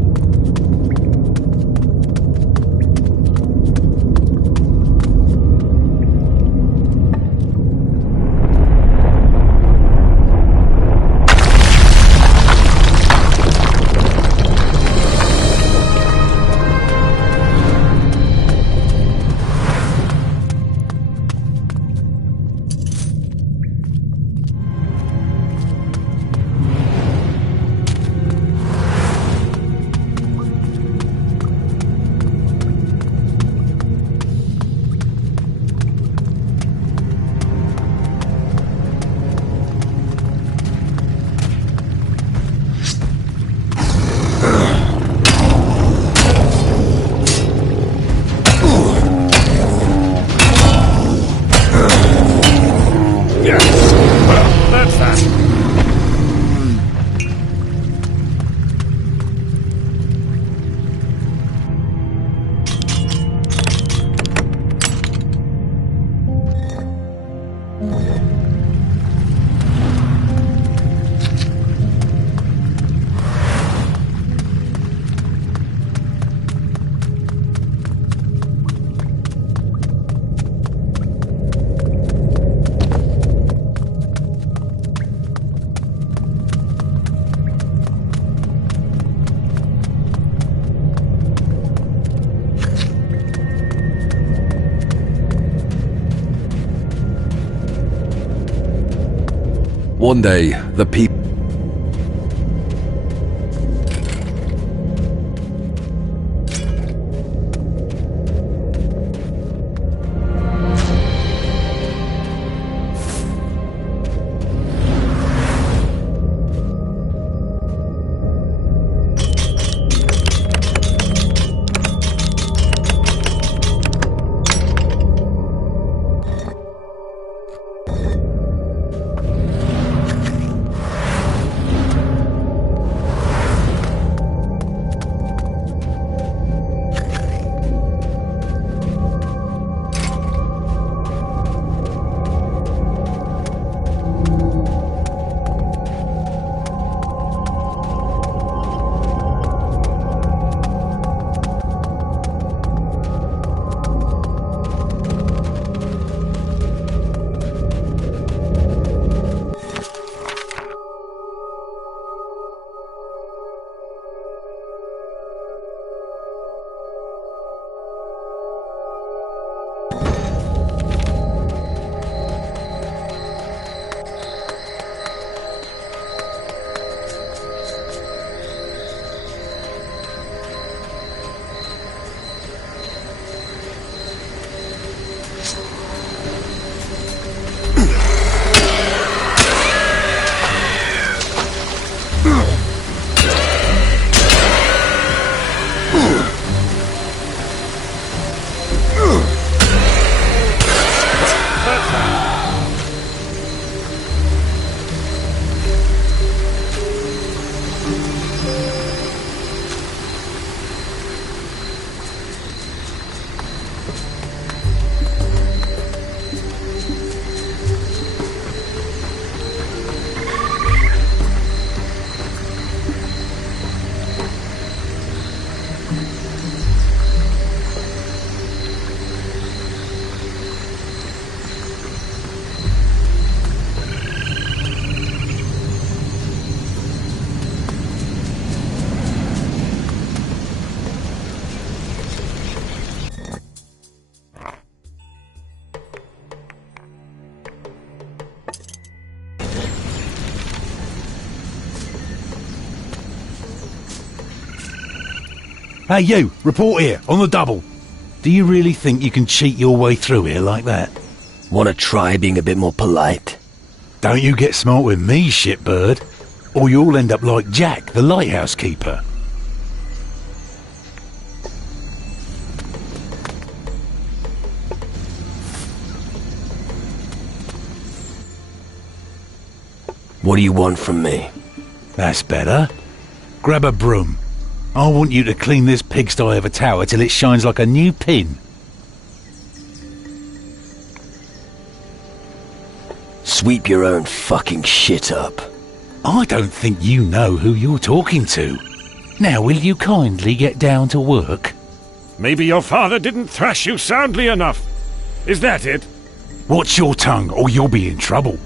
One day, the people... Hey, you, report here, on the double. Do you really think you can cheat your way through here like that? Wanna try being a bit more polite? Don't you get smart with me, shitbird, or you'll end up like Jack, the lighthouse keeper. What do you want from me? That's better. Grab a broom. I want you to clean this pigsty of a tower till it shines like a new pin. Sweep your own fucking shit up. I don't think you know who you're talking to. Now, will you kindly get down to work? Maybe your father didn't thrash you soundly enough. Is that it? Watch your tongue, or you'll be in trouble.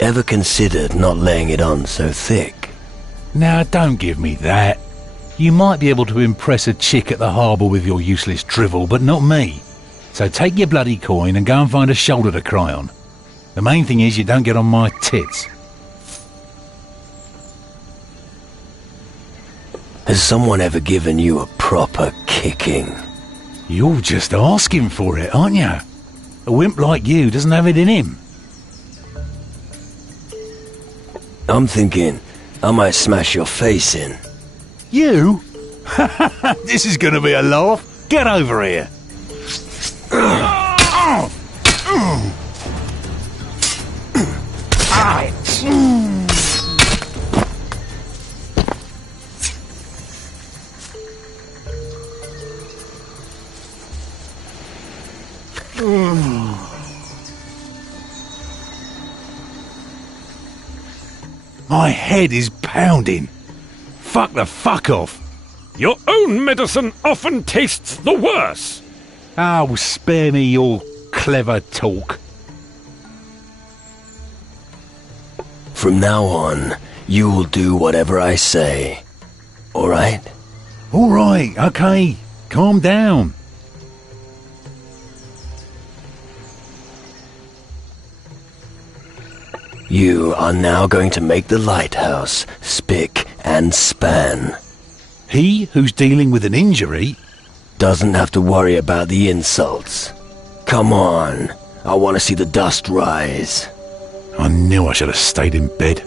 Ever considered not laying it on so thick? Now, don't give me that. You might be able to impress a chick at the harbour with your useless drivel, but not me. So take your bloody coin and go and find a shoulder to cry on. The main thing is you don't get on my tits. Has someone ever given you a proper kicking? You're just asking for it, aren't you? A wimp like you doesn't have it in him. I'm thinking I might smash your face in. You? This is gonna be a laugh. Get over here. My head is pounding. Fuck the fuck off. Your own medicine often tastes the worse. Oh, spare me your clever talk. From now on, you will do whatever I say. All right? All right, okay. Calm down. You are now going to make the lighthouse spick and span. He who's dealing with an injury doesn't have to worry about the insults. Come on, I want to see the dust rise. I knew I should have stayed in bed.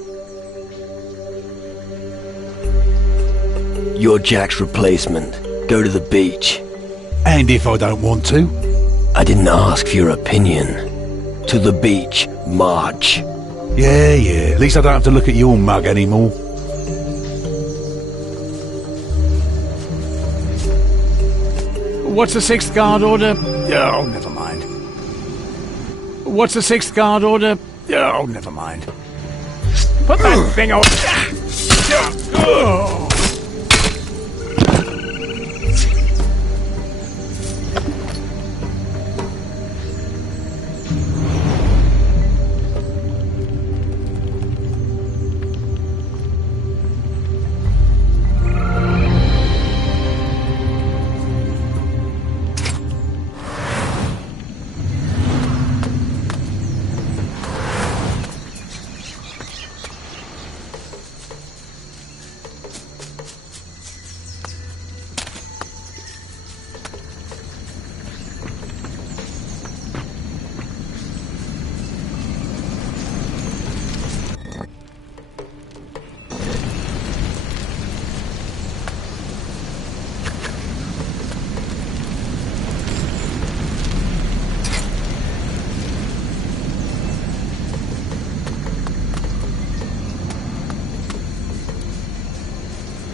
You're Jack's replacement. Go to the beach. And if I don't want to? I didn't ask for your opinion. To the beach, march. Yeah, at least I don't have to look at your mug anymore. What's the 6th guard order? Oh, never mind. What's the 6th guard order? Oh, never mind. Put that thing on. Oh.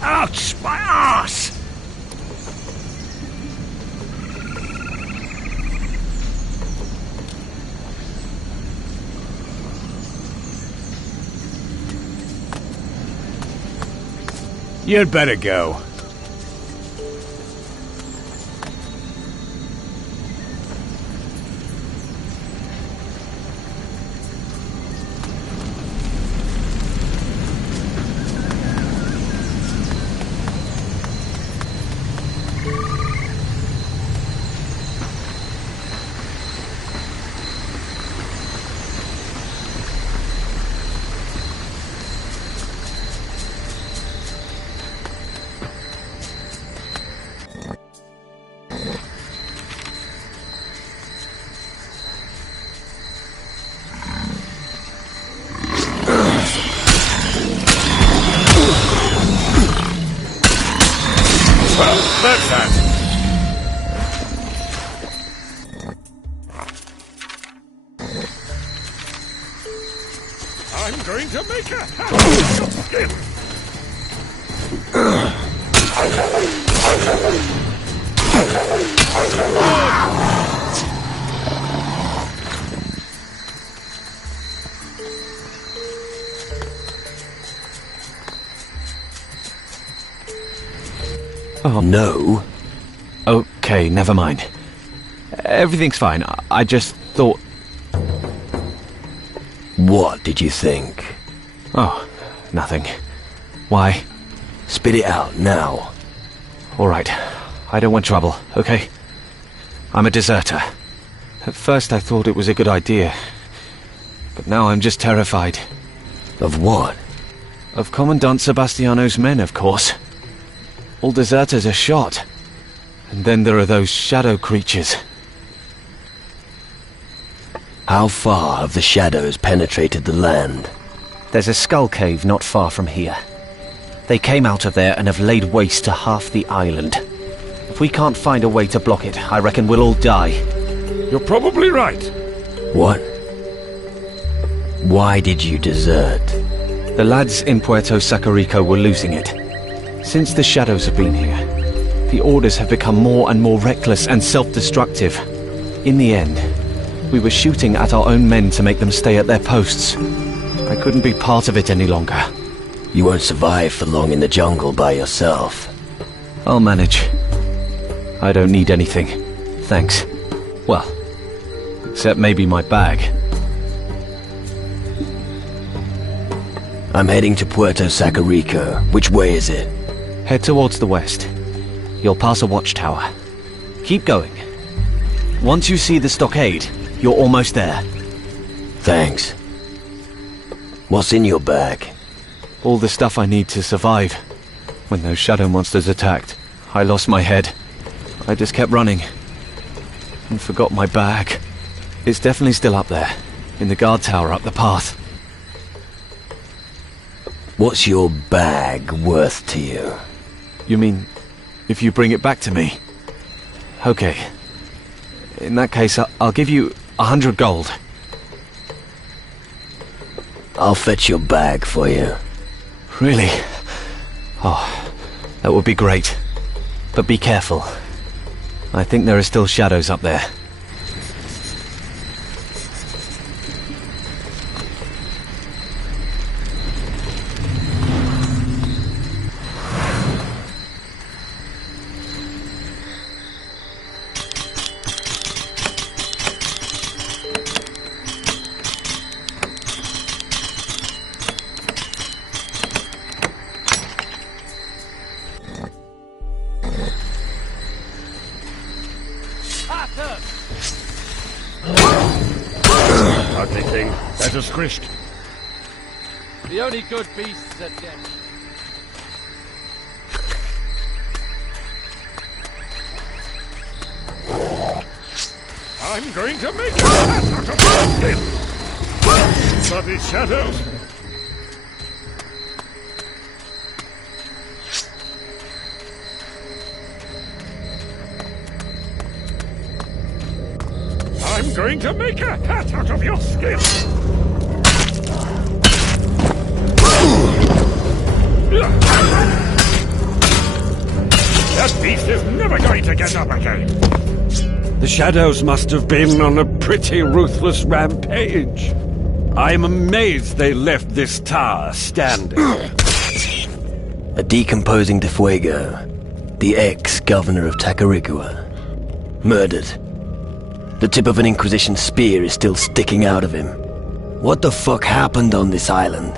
Ouch, my ass! You'd better go. Well, that's that. I'm going to make a hat of your skin. Oh, no. Okay, never mind. Everything's fine. I just thought... What did you think? Oh, nothing. Why? Spit it out, now. Alright. I don't want trouble, okay? I'm a deserter. At first I thought it was a good idea. But now I'm just terrified. Of what? Of Commandant Sebastiano's men, of course. All deserters are shot. And then there are those shadow creatures. How far have the shadows penetrated the land? There's a skull cave not far from here. They came out of there and have laid waste to half the island. If we can't find a way to block it, I reckon we'll all die. You're probably right. What? Why did you desert? The lads in Puerto Sacarico were losing it. Since the shadows have been here, the orders have become more and more reckless and self-destructive. In the end, we were shooting at our own men to make them stay at their posts. I couldn't be part of it any longer. You won't survive for long in the jungle by yourself. I'll manage. I don't need anything. Thanks. Well, except maybe my bag. I'm heading to Puerto Sacarico. Which way is it? Head towards the west. You'll pass a watchtower. Keep going. Once you see the stockade, you're almost there. Thanks. What's in your bag? All the stuff I need to survive. When those shadow monsters attacked, I lost my head. I just kept running. And forgot my bag. It's definitely still up there. In the guard tower up the path. What's your bag worth to you? You mean, if you bring it back to me? Okay. In that case, I'll give you 100 gold. I'll fetch your bag for you. Really? Oh, that would be great. But be careful. I think there are still shadows up there. Ugly thing. Better squished. The only good beasts are dead. I'm going to make a hat out of your skin. Bloody shadows. I'm going to make a hat out of your skin! That beast is never going to get up again! The shadows must have been on a pretty ruthless rampage. I'm amazed they left this tower standing. A decomposing De Fuego, the ex-governor of Tacarigua, murdered. The tip of an Inquisition spear is still sticking out of him. What the fuck happened on this island?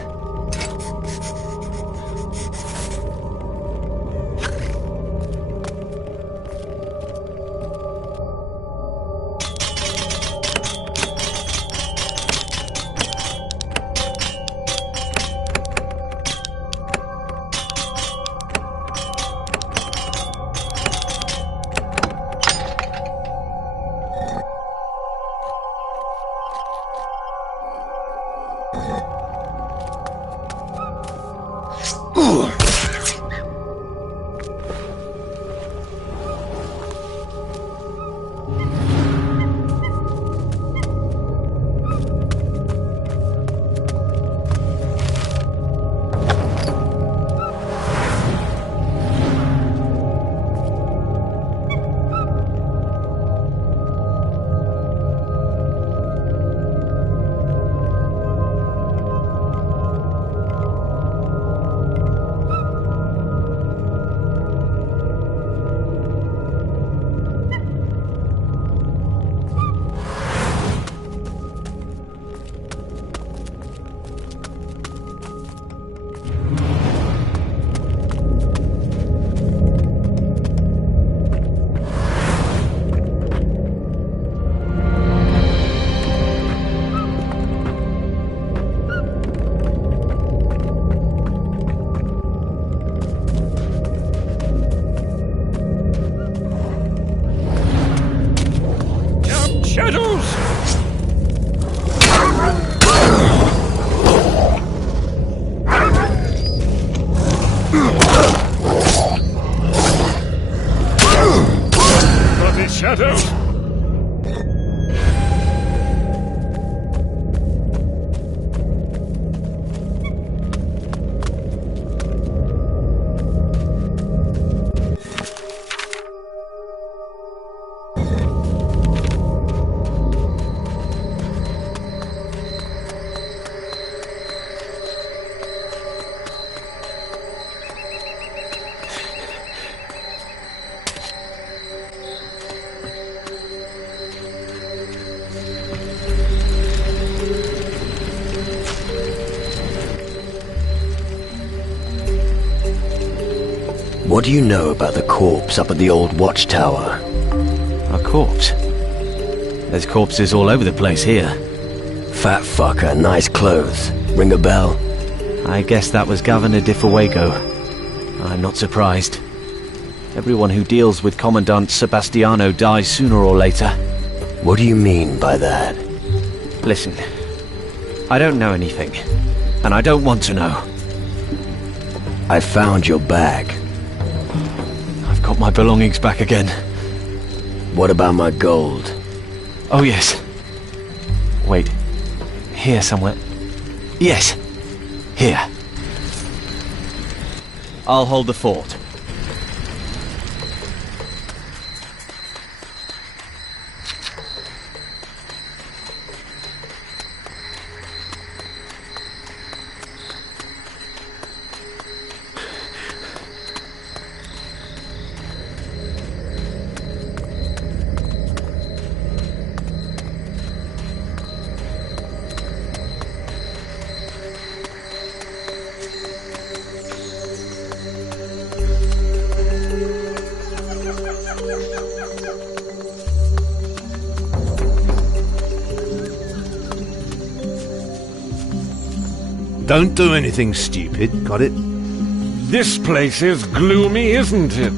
What do you know about the corpse up at the old watchtower? A corpse? There's corpses all over the place here. Fat fucker, nice clothes. Ring a bell? I guess that was Governor de Fuego. I'm not surprised. Everyone who deals with Commandant Sebastiano dies sooner or later. What do you mean by that? Listen, I don't know anything, and I don't want to know. I found your bag. I've got my belongings back again. What about my gold? Oh yes. Wait. Here somewhere. Yes. Here. I'll hold the fort. Don't do anything stupid, got it? This place is gloomy, isn't it?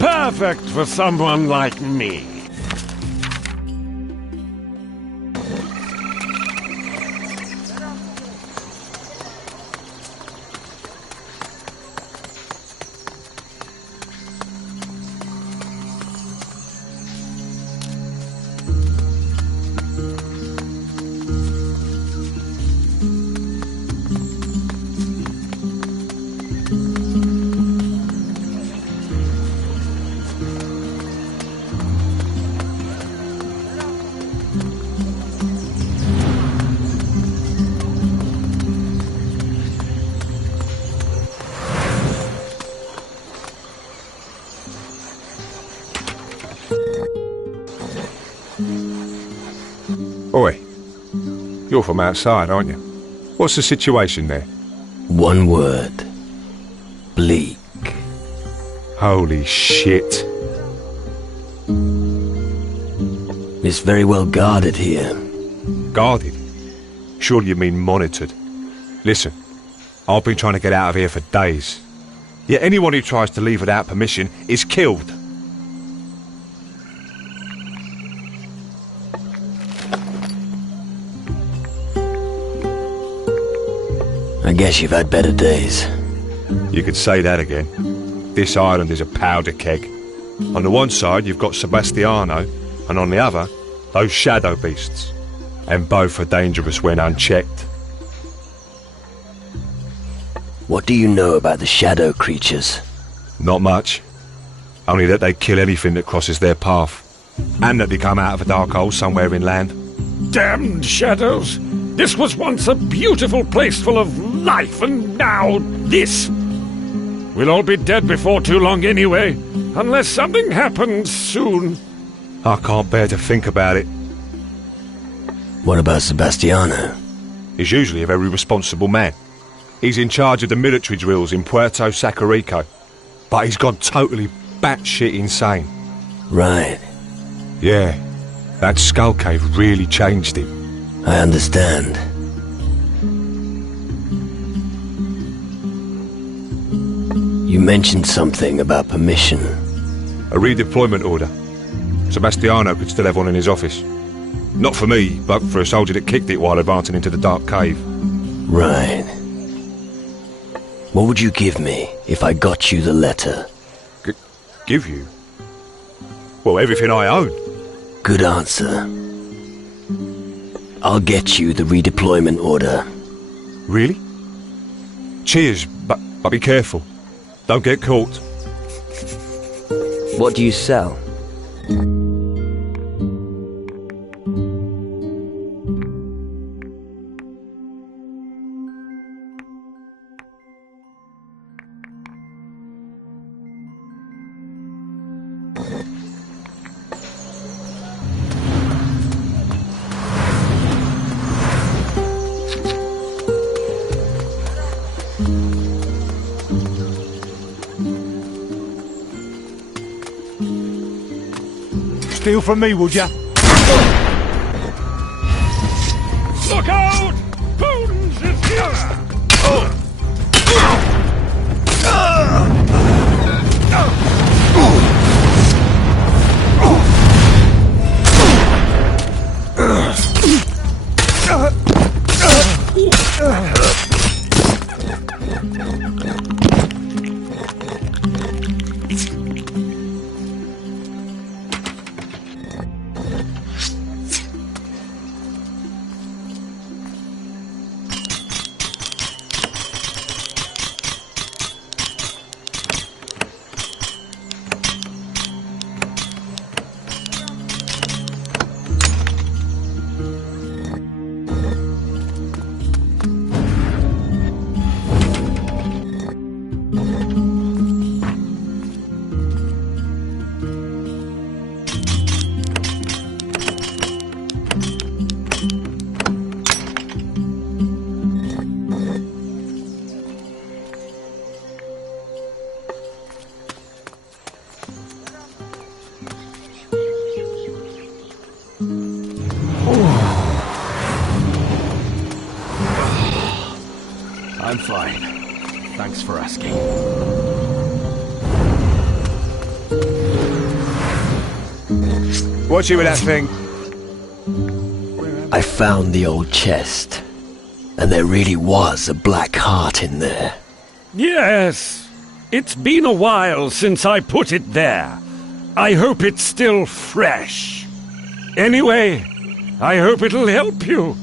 Perfect for someone like me. Oi, you're from outside, aren't you? What's the situation there? One word. Bleak. Holy shit. It's very well guarded here. Guarded? Surely you mean monitored. Listen, I've been trying to get out of here for days. Yet anyone who tries to leave without permission is killed. I guess you've had better days. You could say that again. This island is a powder keg. On the one side you've got Sebastiano, and on the other, those shadow beasts. And both are dangerous when unchecked. What do you know about the shadow creatures? Not much. Only that they kill anything that crosses their path. And that they come out of a dark hole somewhere inland. Damned shadows! This was once a beautiful place full of life, and now this! We'll all be dead before too long anyway, unless something happens soon. I can't bear to think about it. What about Sebastiano? He's usually a very responsible man. He's in charge of the military drills in Puerto Sacarico. But he's gone totally batshit insane. Right. Yeah, that skull cave really changed him. I understand. You mentioned something about permission. A redeployment order. Sebastiano could still have one in his office. Not for me, but for a soldier that kicked it while advancing into the dark cave. Right. What would you give me if I got you the letter? Give you? Well, everything I own. Good answer. I'll get you the redeployment order. Really? Cheers, but be careful. Don't get caught. What do you sell? steal from me, would ya? Look out! Bones is here! I'm fine. Thanks for asking. What's you with that thing? I found the old chest, and there really was a black heart in there. Yes. It's been a while since I put it there. I hope it's still fresh. Anyway, I hope it'll help you.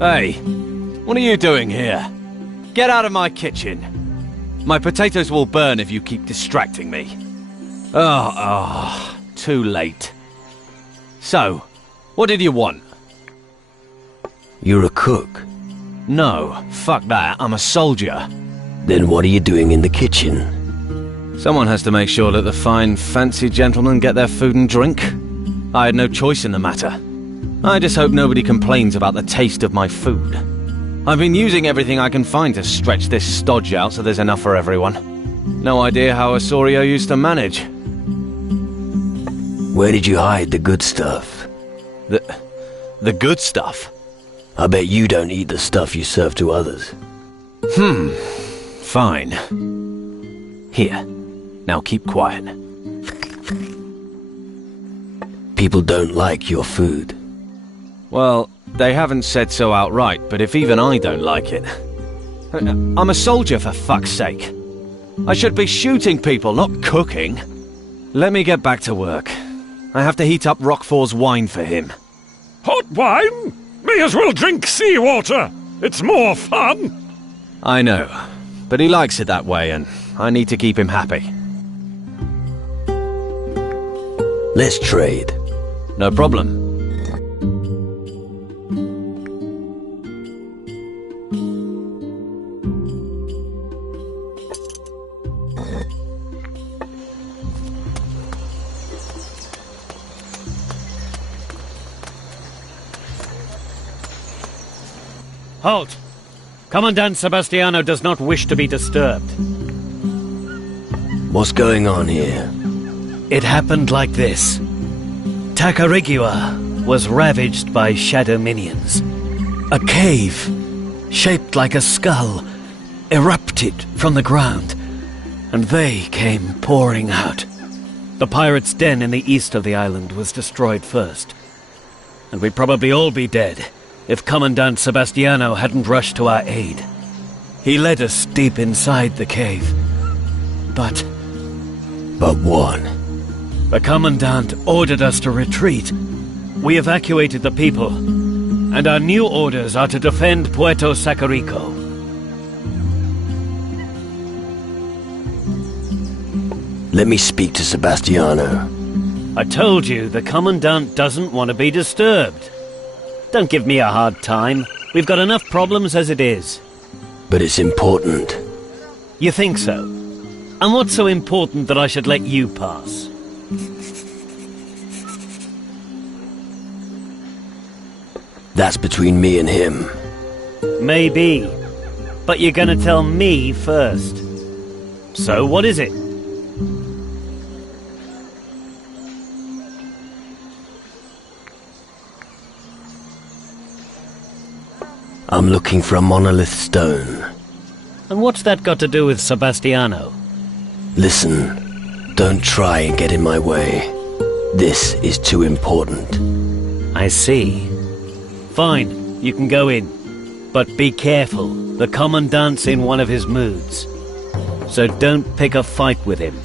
Hey, what are you doing here? Get out of my kitchen. My potatoes will burn if you keep distracting me. Too late. So, what did you want? You're a cook. No, fuck that, I'm a soldier. Then what are you doing in the kitchen? Someone has to make sure that the fine, fancy gentlemen get their food and drink. I had no choice in the matter. I just hope nobody complains about the taste of my food. I've been using everything I can find to stretch this stodge out so there's enough for everyone. No idea how Osorio used to manage. Where did you hide the good stuff? The good stuff? I bet you don't eat the stuff you serve to others. Fine. Here. Now keep quiet. People don't like your food. Well, they haven't said so outright, but if even I don't like it... I'm a soldier, for fuck's sake. I should be shooting people, not cooking. Let me get back to work. I have to heat up Roquefort's wine for him. Hot wine? May as well drink seawater. It's more fun. I know, but he likes it that way, and I need to keep him happy. Let's trade. No problem. Halt! Commandant Sebastiano does not wish to be disturbed. What's going on here? It happened like this. Tacarigua was ravaged by shadow minions. A cave, shaped like a skull, erupted from the ground, and they came pouring out. The pirates' den in the east of the island was destroyed first, and we'd probably all be dead if Commandant Sebastiano hadn't rushed to our aid. He led us deep inside the cave. But what? The Commandant ordered us to retreat. We evacuated the people, and our new orders are to defend Puerto Sacarico. Let me speak to Sebastiano. I told you, the Commandant doesn't want to be disturbed. Don't give me a hard time. We've got enough problems as it is. But it's important. You think so? And what's so important that I should let you pass? That's between me and him. Maybe. But you're gonna tell me first. So, what is it? I'm looking for a monolith stone. And what's that got to do with Sebastiano? Listen, don't try and get in my way. This is too important. I see. Fine, you can go in. But be careful, the Commandant's in one of his moods. So don't pick a fight with him.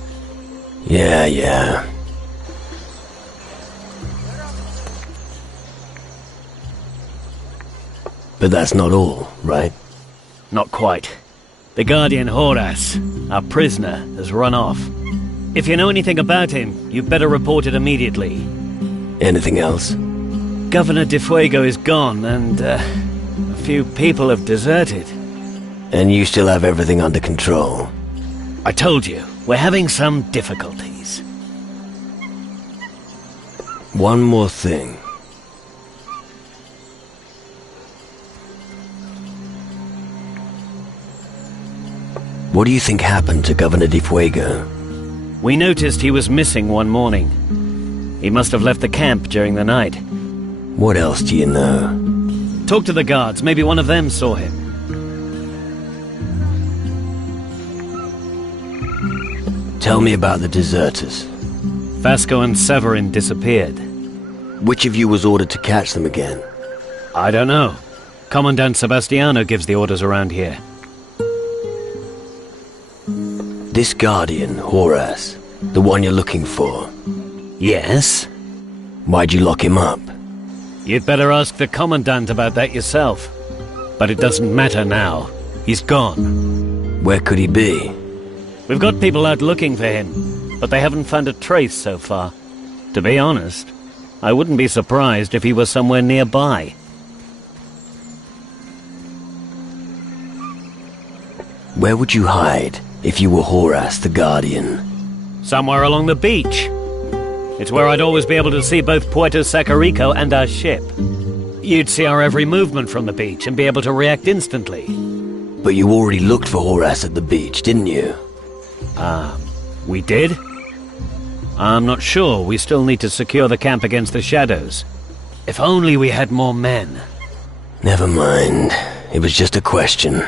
Yeah. But that's not all, right? Not quite. The Guardian Horace, our prisoner, has run off. If you know anything about him, you'd better report it immediately. Anything else? Governor de Fuego is gone, and a few people have deserted. And you still have everything under control? I told you, we're having some difficulties. One more thing. What do you think happened to Governor de Fuego? We noticed he was missing one morning. He must have left the camp during the night. What else do you know? Talk to the guards. Maybe one of them saw him. Tell me about the deserters. Vasco and Severin disappeared. Which of you was ordered to catch them again? I don't know. Commandant Sebastiano gives the orders around here. This Guardian, Horace, the one you're looking for. Yes? Why'd you lock him up? You'd better ask the Commandant about that yourself. But it doesn't matter now. He's gone. Where could he be? We've got people out looking for him, but they haven't found a trace so far. To be honest, I wouldn't be surprised if he was somewhere nearby. Where would you hide if you were Horace the Guardian? Somewhere along the beach. It's where I'd always be able to see both Puerto Sacarico and our ship. You'd see our every movement from the beach and be able to react instantly. But you already looked for Horace at the beach, didn't you? We did? I'm not sure. We still need to secure the camp against the shadows. If only we had more men. Never mind. It was just a question.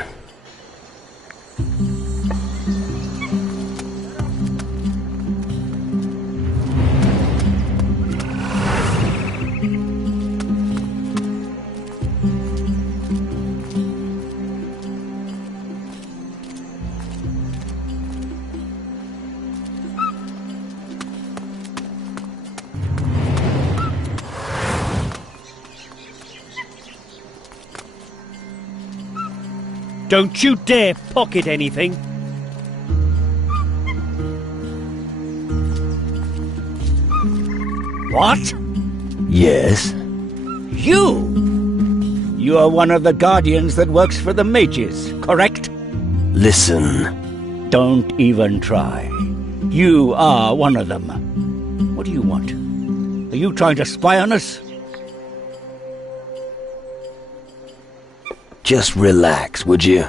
Don't you dare pocket anything! What? Yes? You? You are one of the Guardians that works for the mages, correct? Listen. Don't even try. You are one of them. What do you want? Are you trying to spy on us? Just relax, would you?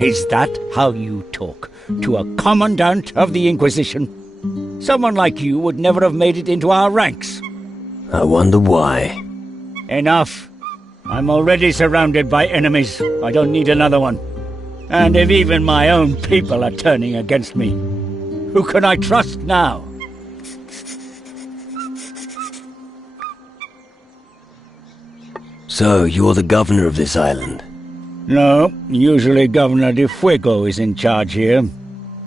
Is that how you talk to a Commandant of the Inquisition? Someone like you would never have made it into our ranks. I wonder why. Enough. I'm already surrounded by enemies. I don't need another one. And if even my own people are turning against me, who can I trust now? So, you're the governor of this island? No, usually Governor de Fuego is in charge here.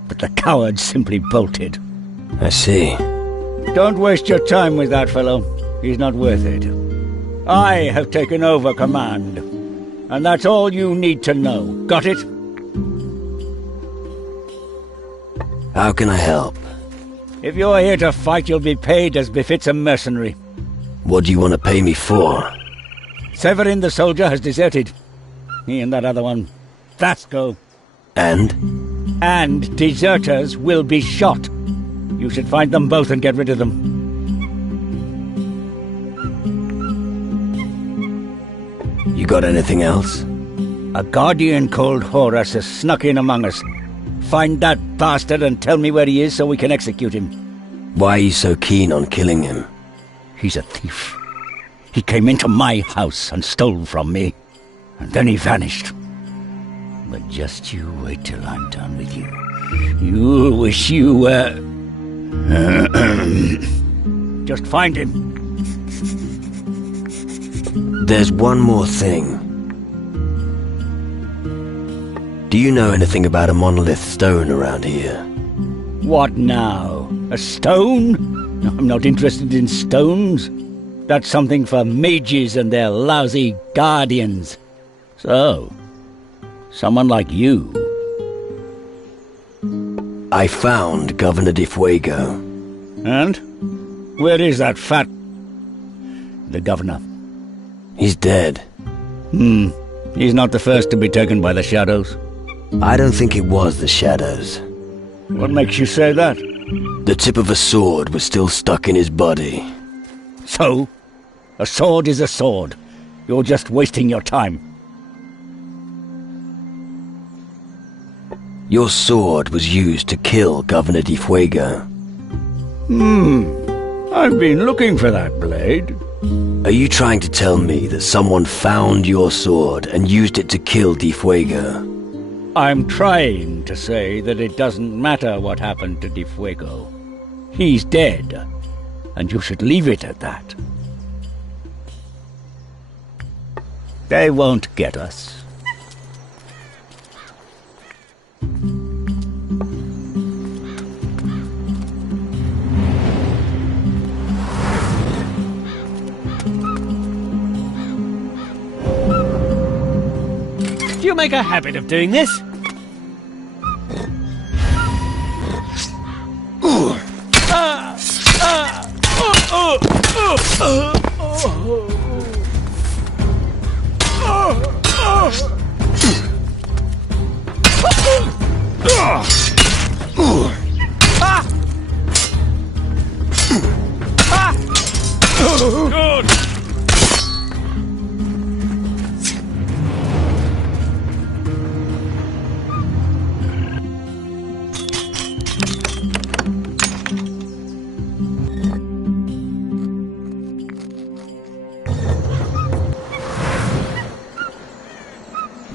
But the coward simply bolted. I see. Don't waste your time with that fellow. He's not worth it. I have taken over command. And that's all you need to know. Got it? How can I help? If you're here to fight, you'll be paid as befits a mercenary. What do you want to pay me for? Severin the soldier has deserted. He and that other one, Vasco. And? And deserters will be shot. You should find them both and get rid of them. You got anything else? A guardian called Horus has snuck in among us. Find that bastard and tell me where he is so we can execute him. Why are you so keen on killing him? He's a thief. He came into my house and stole from me. And then he vanished. But just you wait till I'm done with you. You'll wish you were... Just find him. There's one more thing. Do you know anything about a monolith stone around here? What now? A stone? I'm not interested in stones. That's something for mages and their lousy guardians. So, someone like you. I found Governor de Fuego. And? Where is that fat... the governor? He's dead. He's not the first to be taken by the shadows. I don't think it was the shadows. What makes you say that? The tip of a sword was still stuck in his body. So? A sword is a sword. You're just wasting your time. Your sword was used to kill Governor de Fuego. I've been looking for that blade. Are you trying to tell me that someone found your sword and used it to kill de Fuego? I'm trying to say that it doesn't matter what happened to de Fuego. He's dead, and you should leave it at that. They won't get us. Do you make a habit of doing this? Good!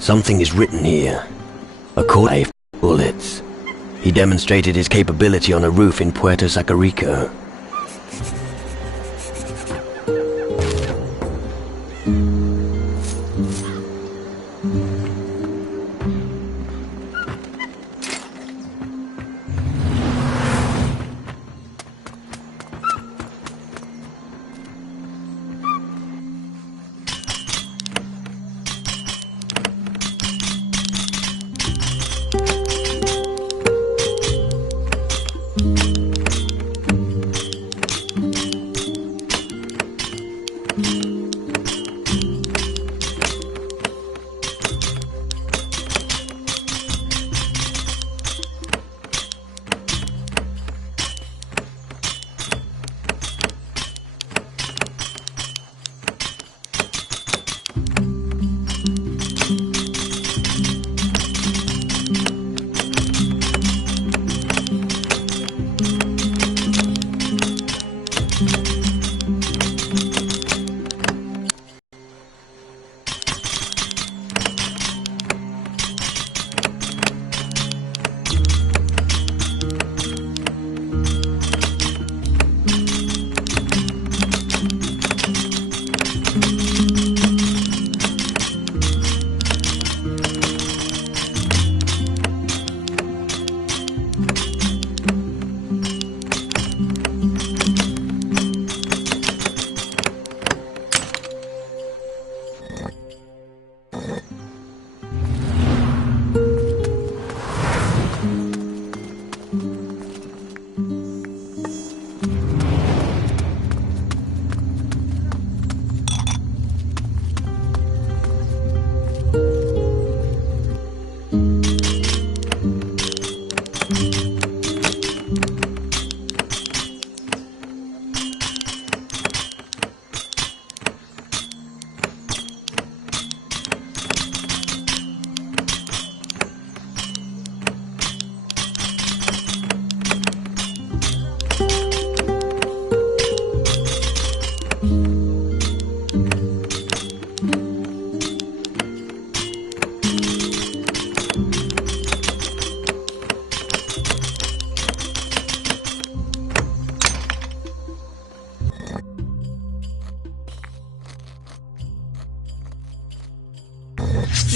Something is written here. According to bullets. He demonstrated his capability on a roof in Puerto Sacarico.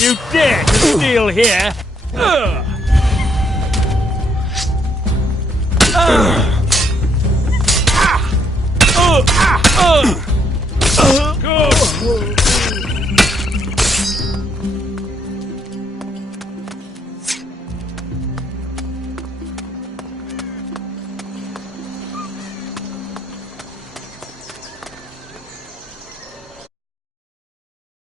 You dare to steal here? Ugh.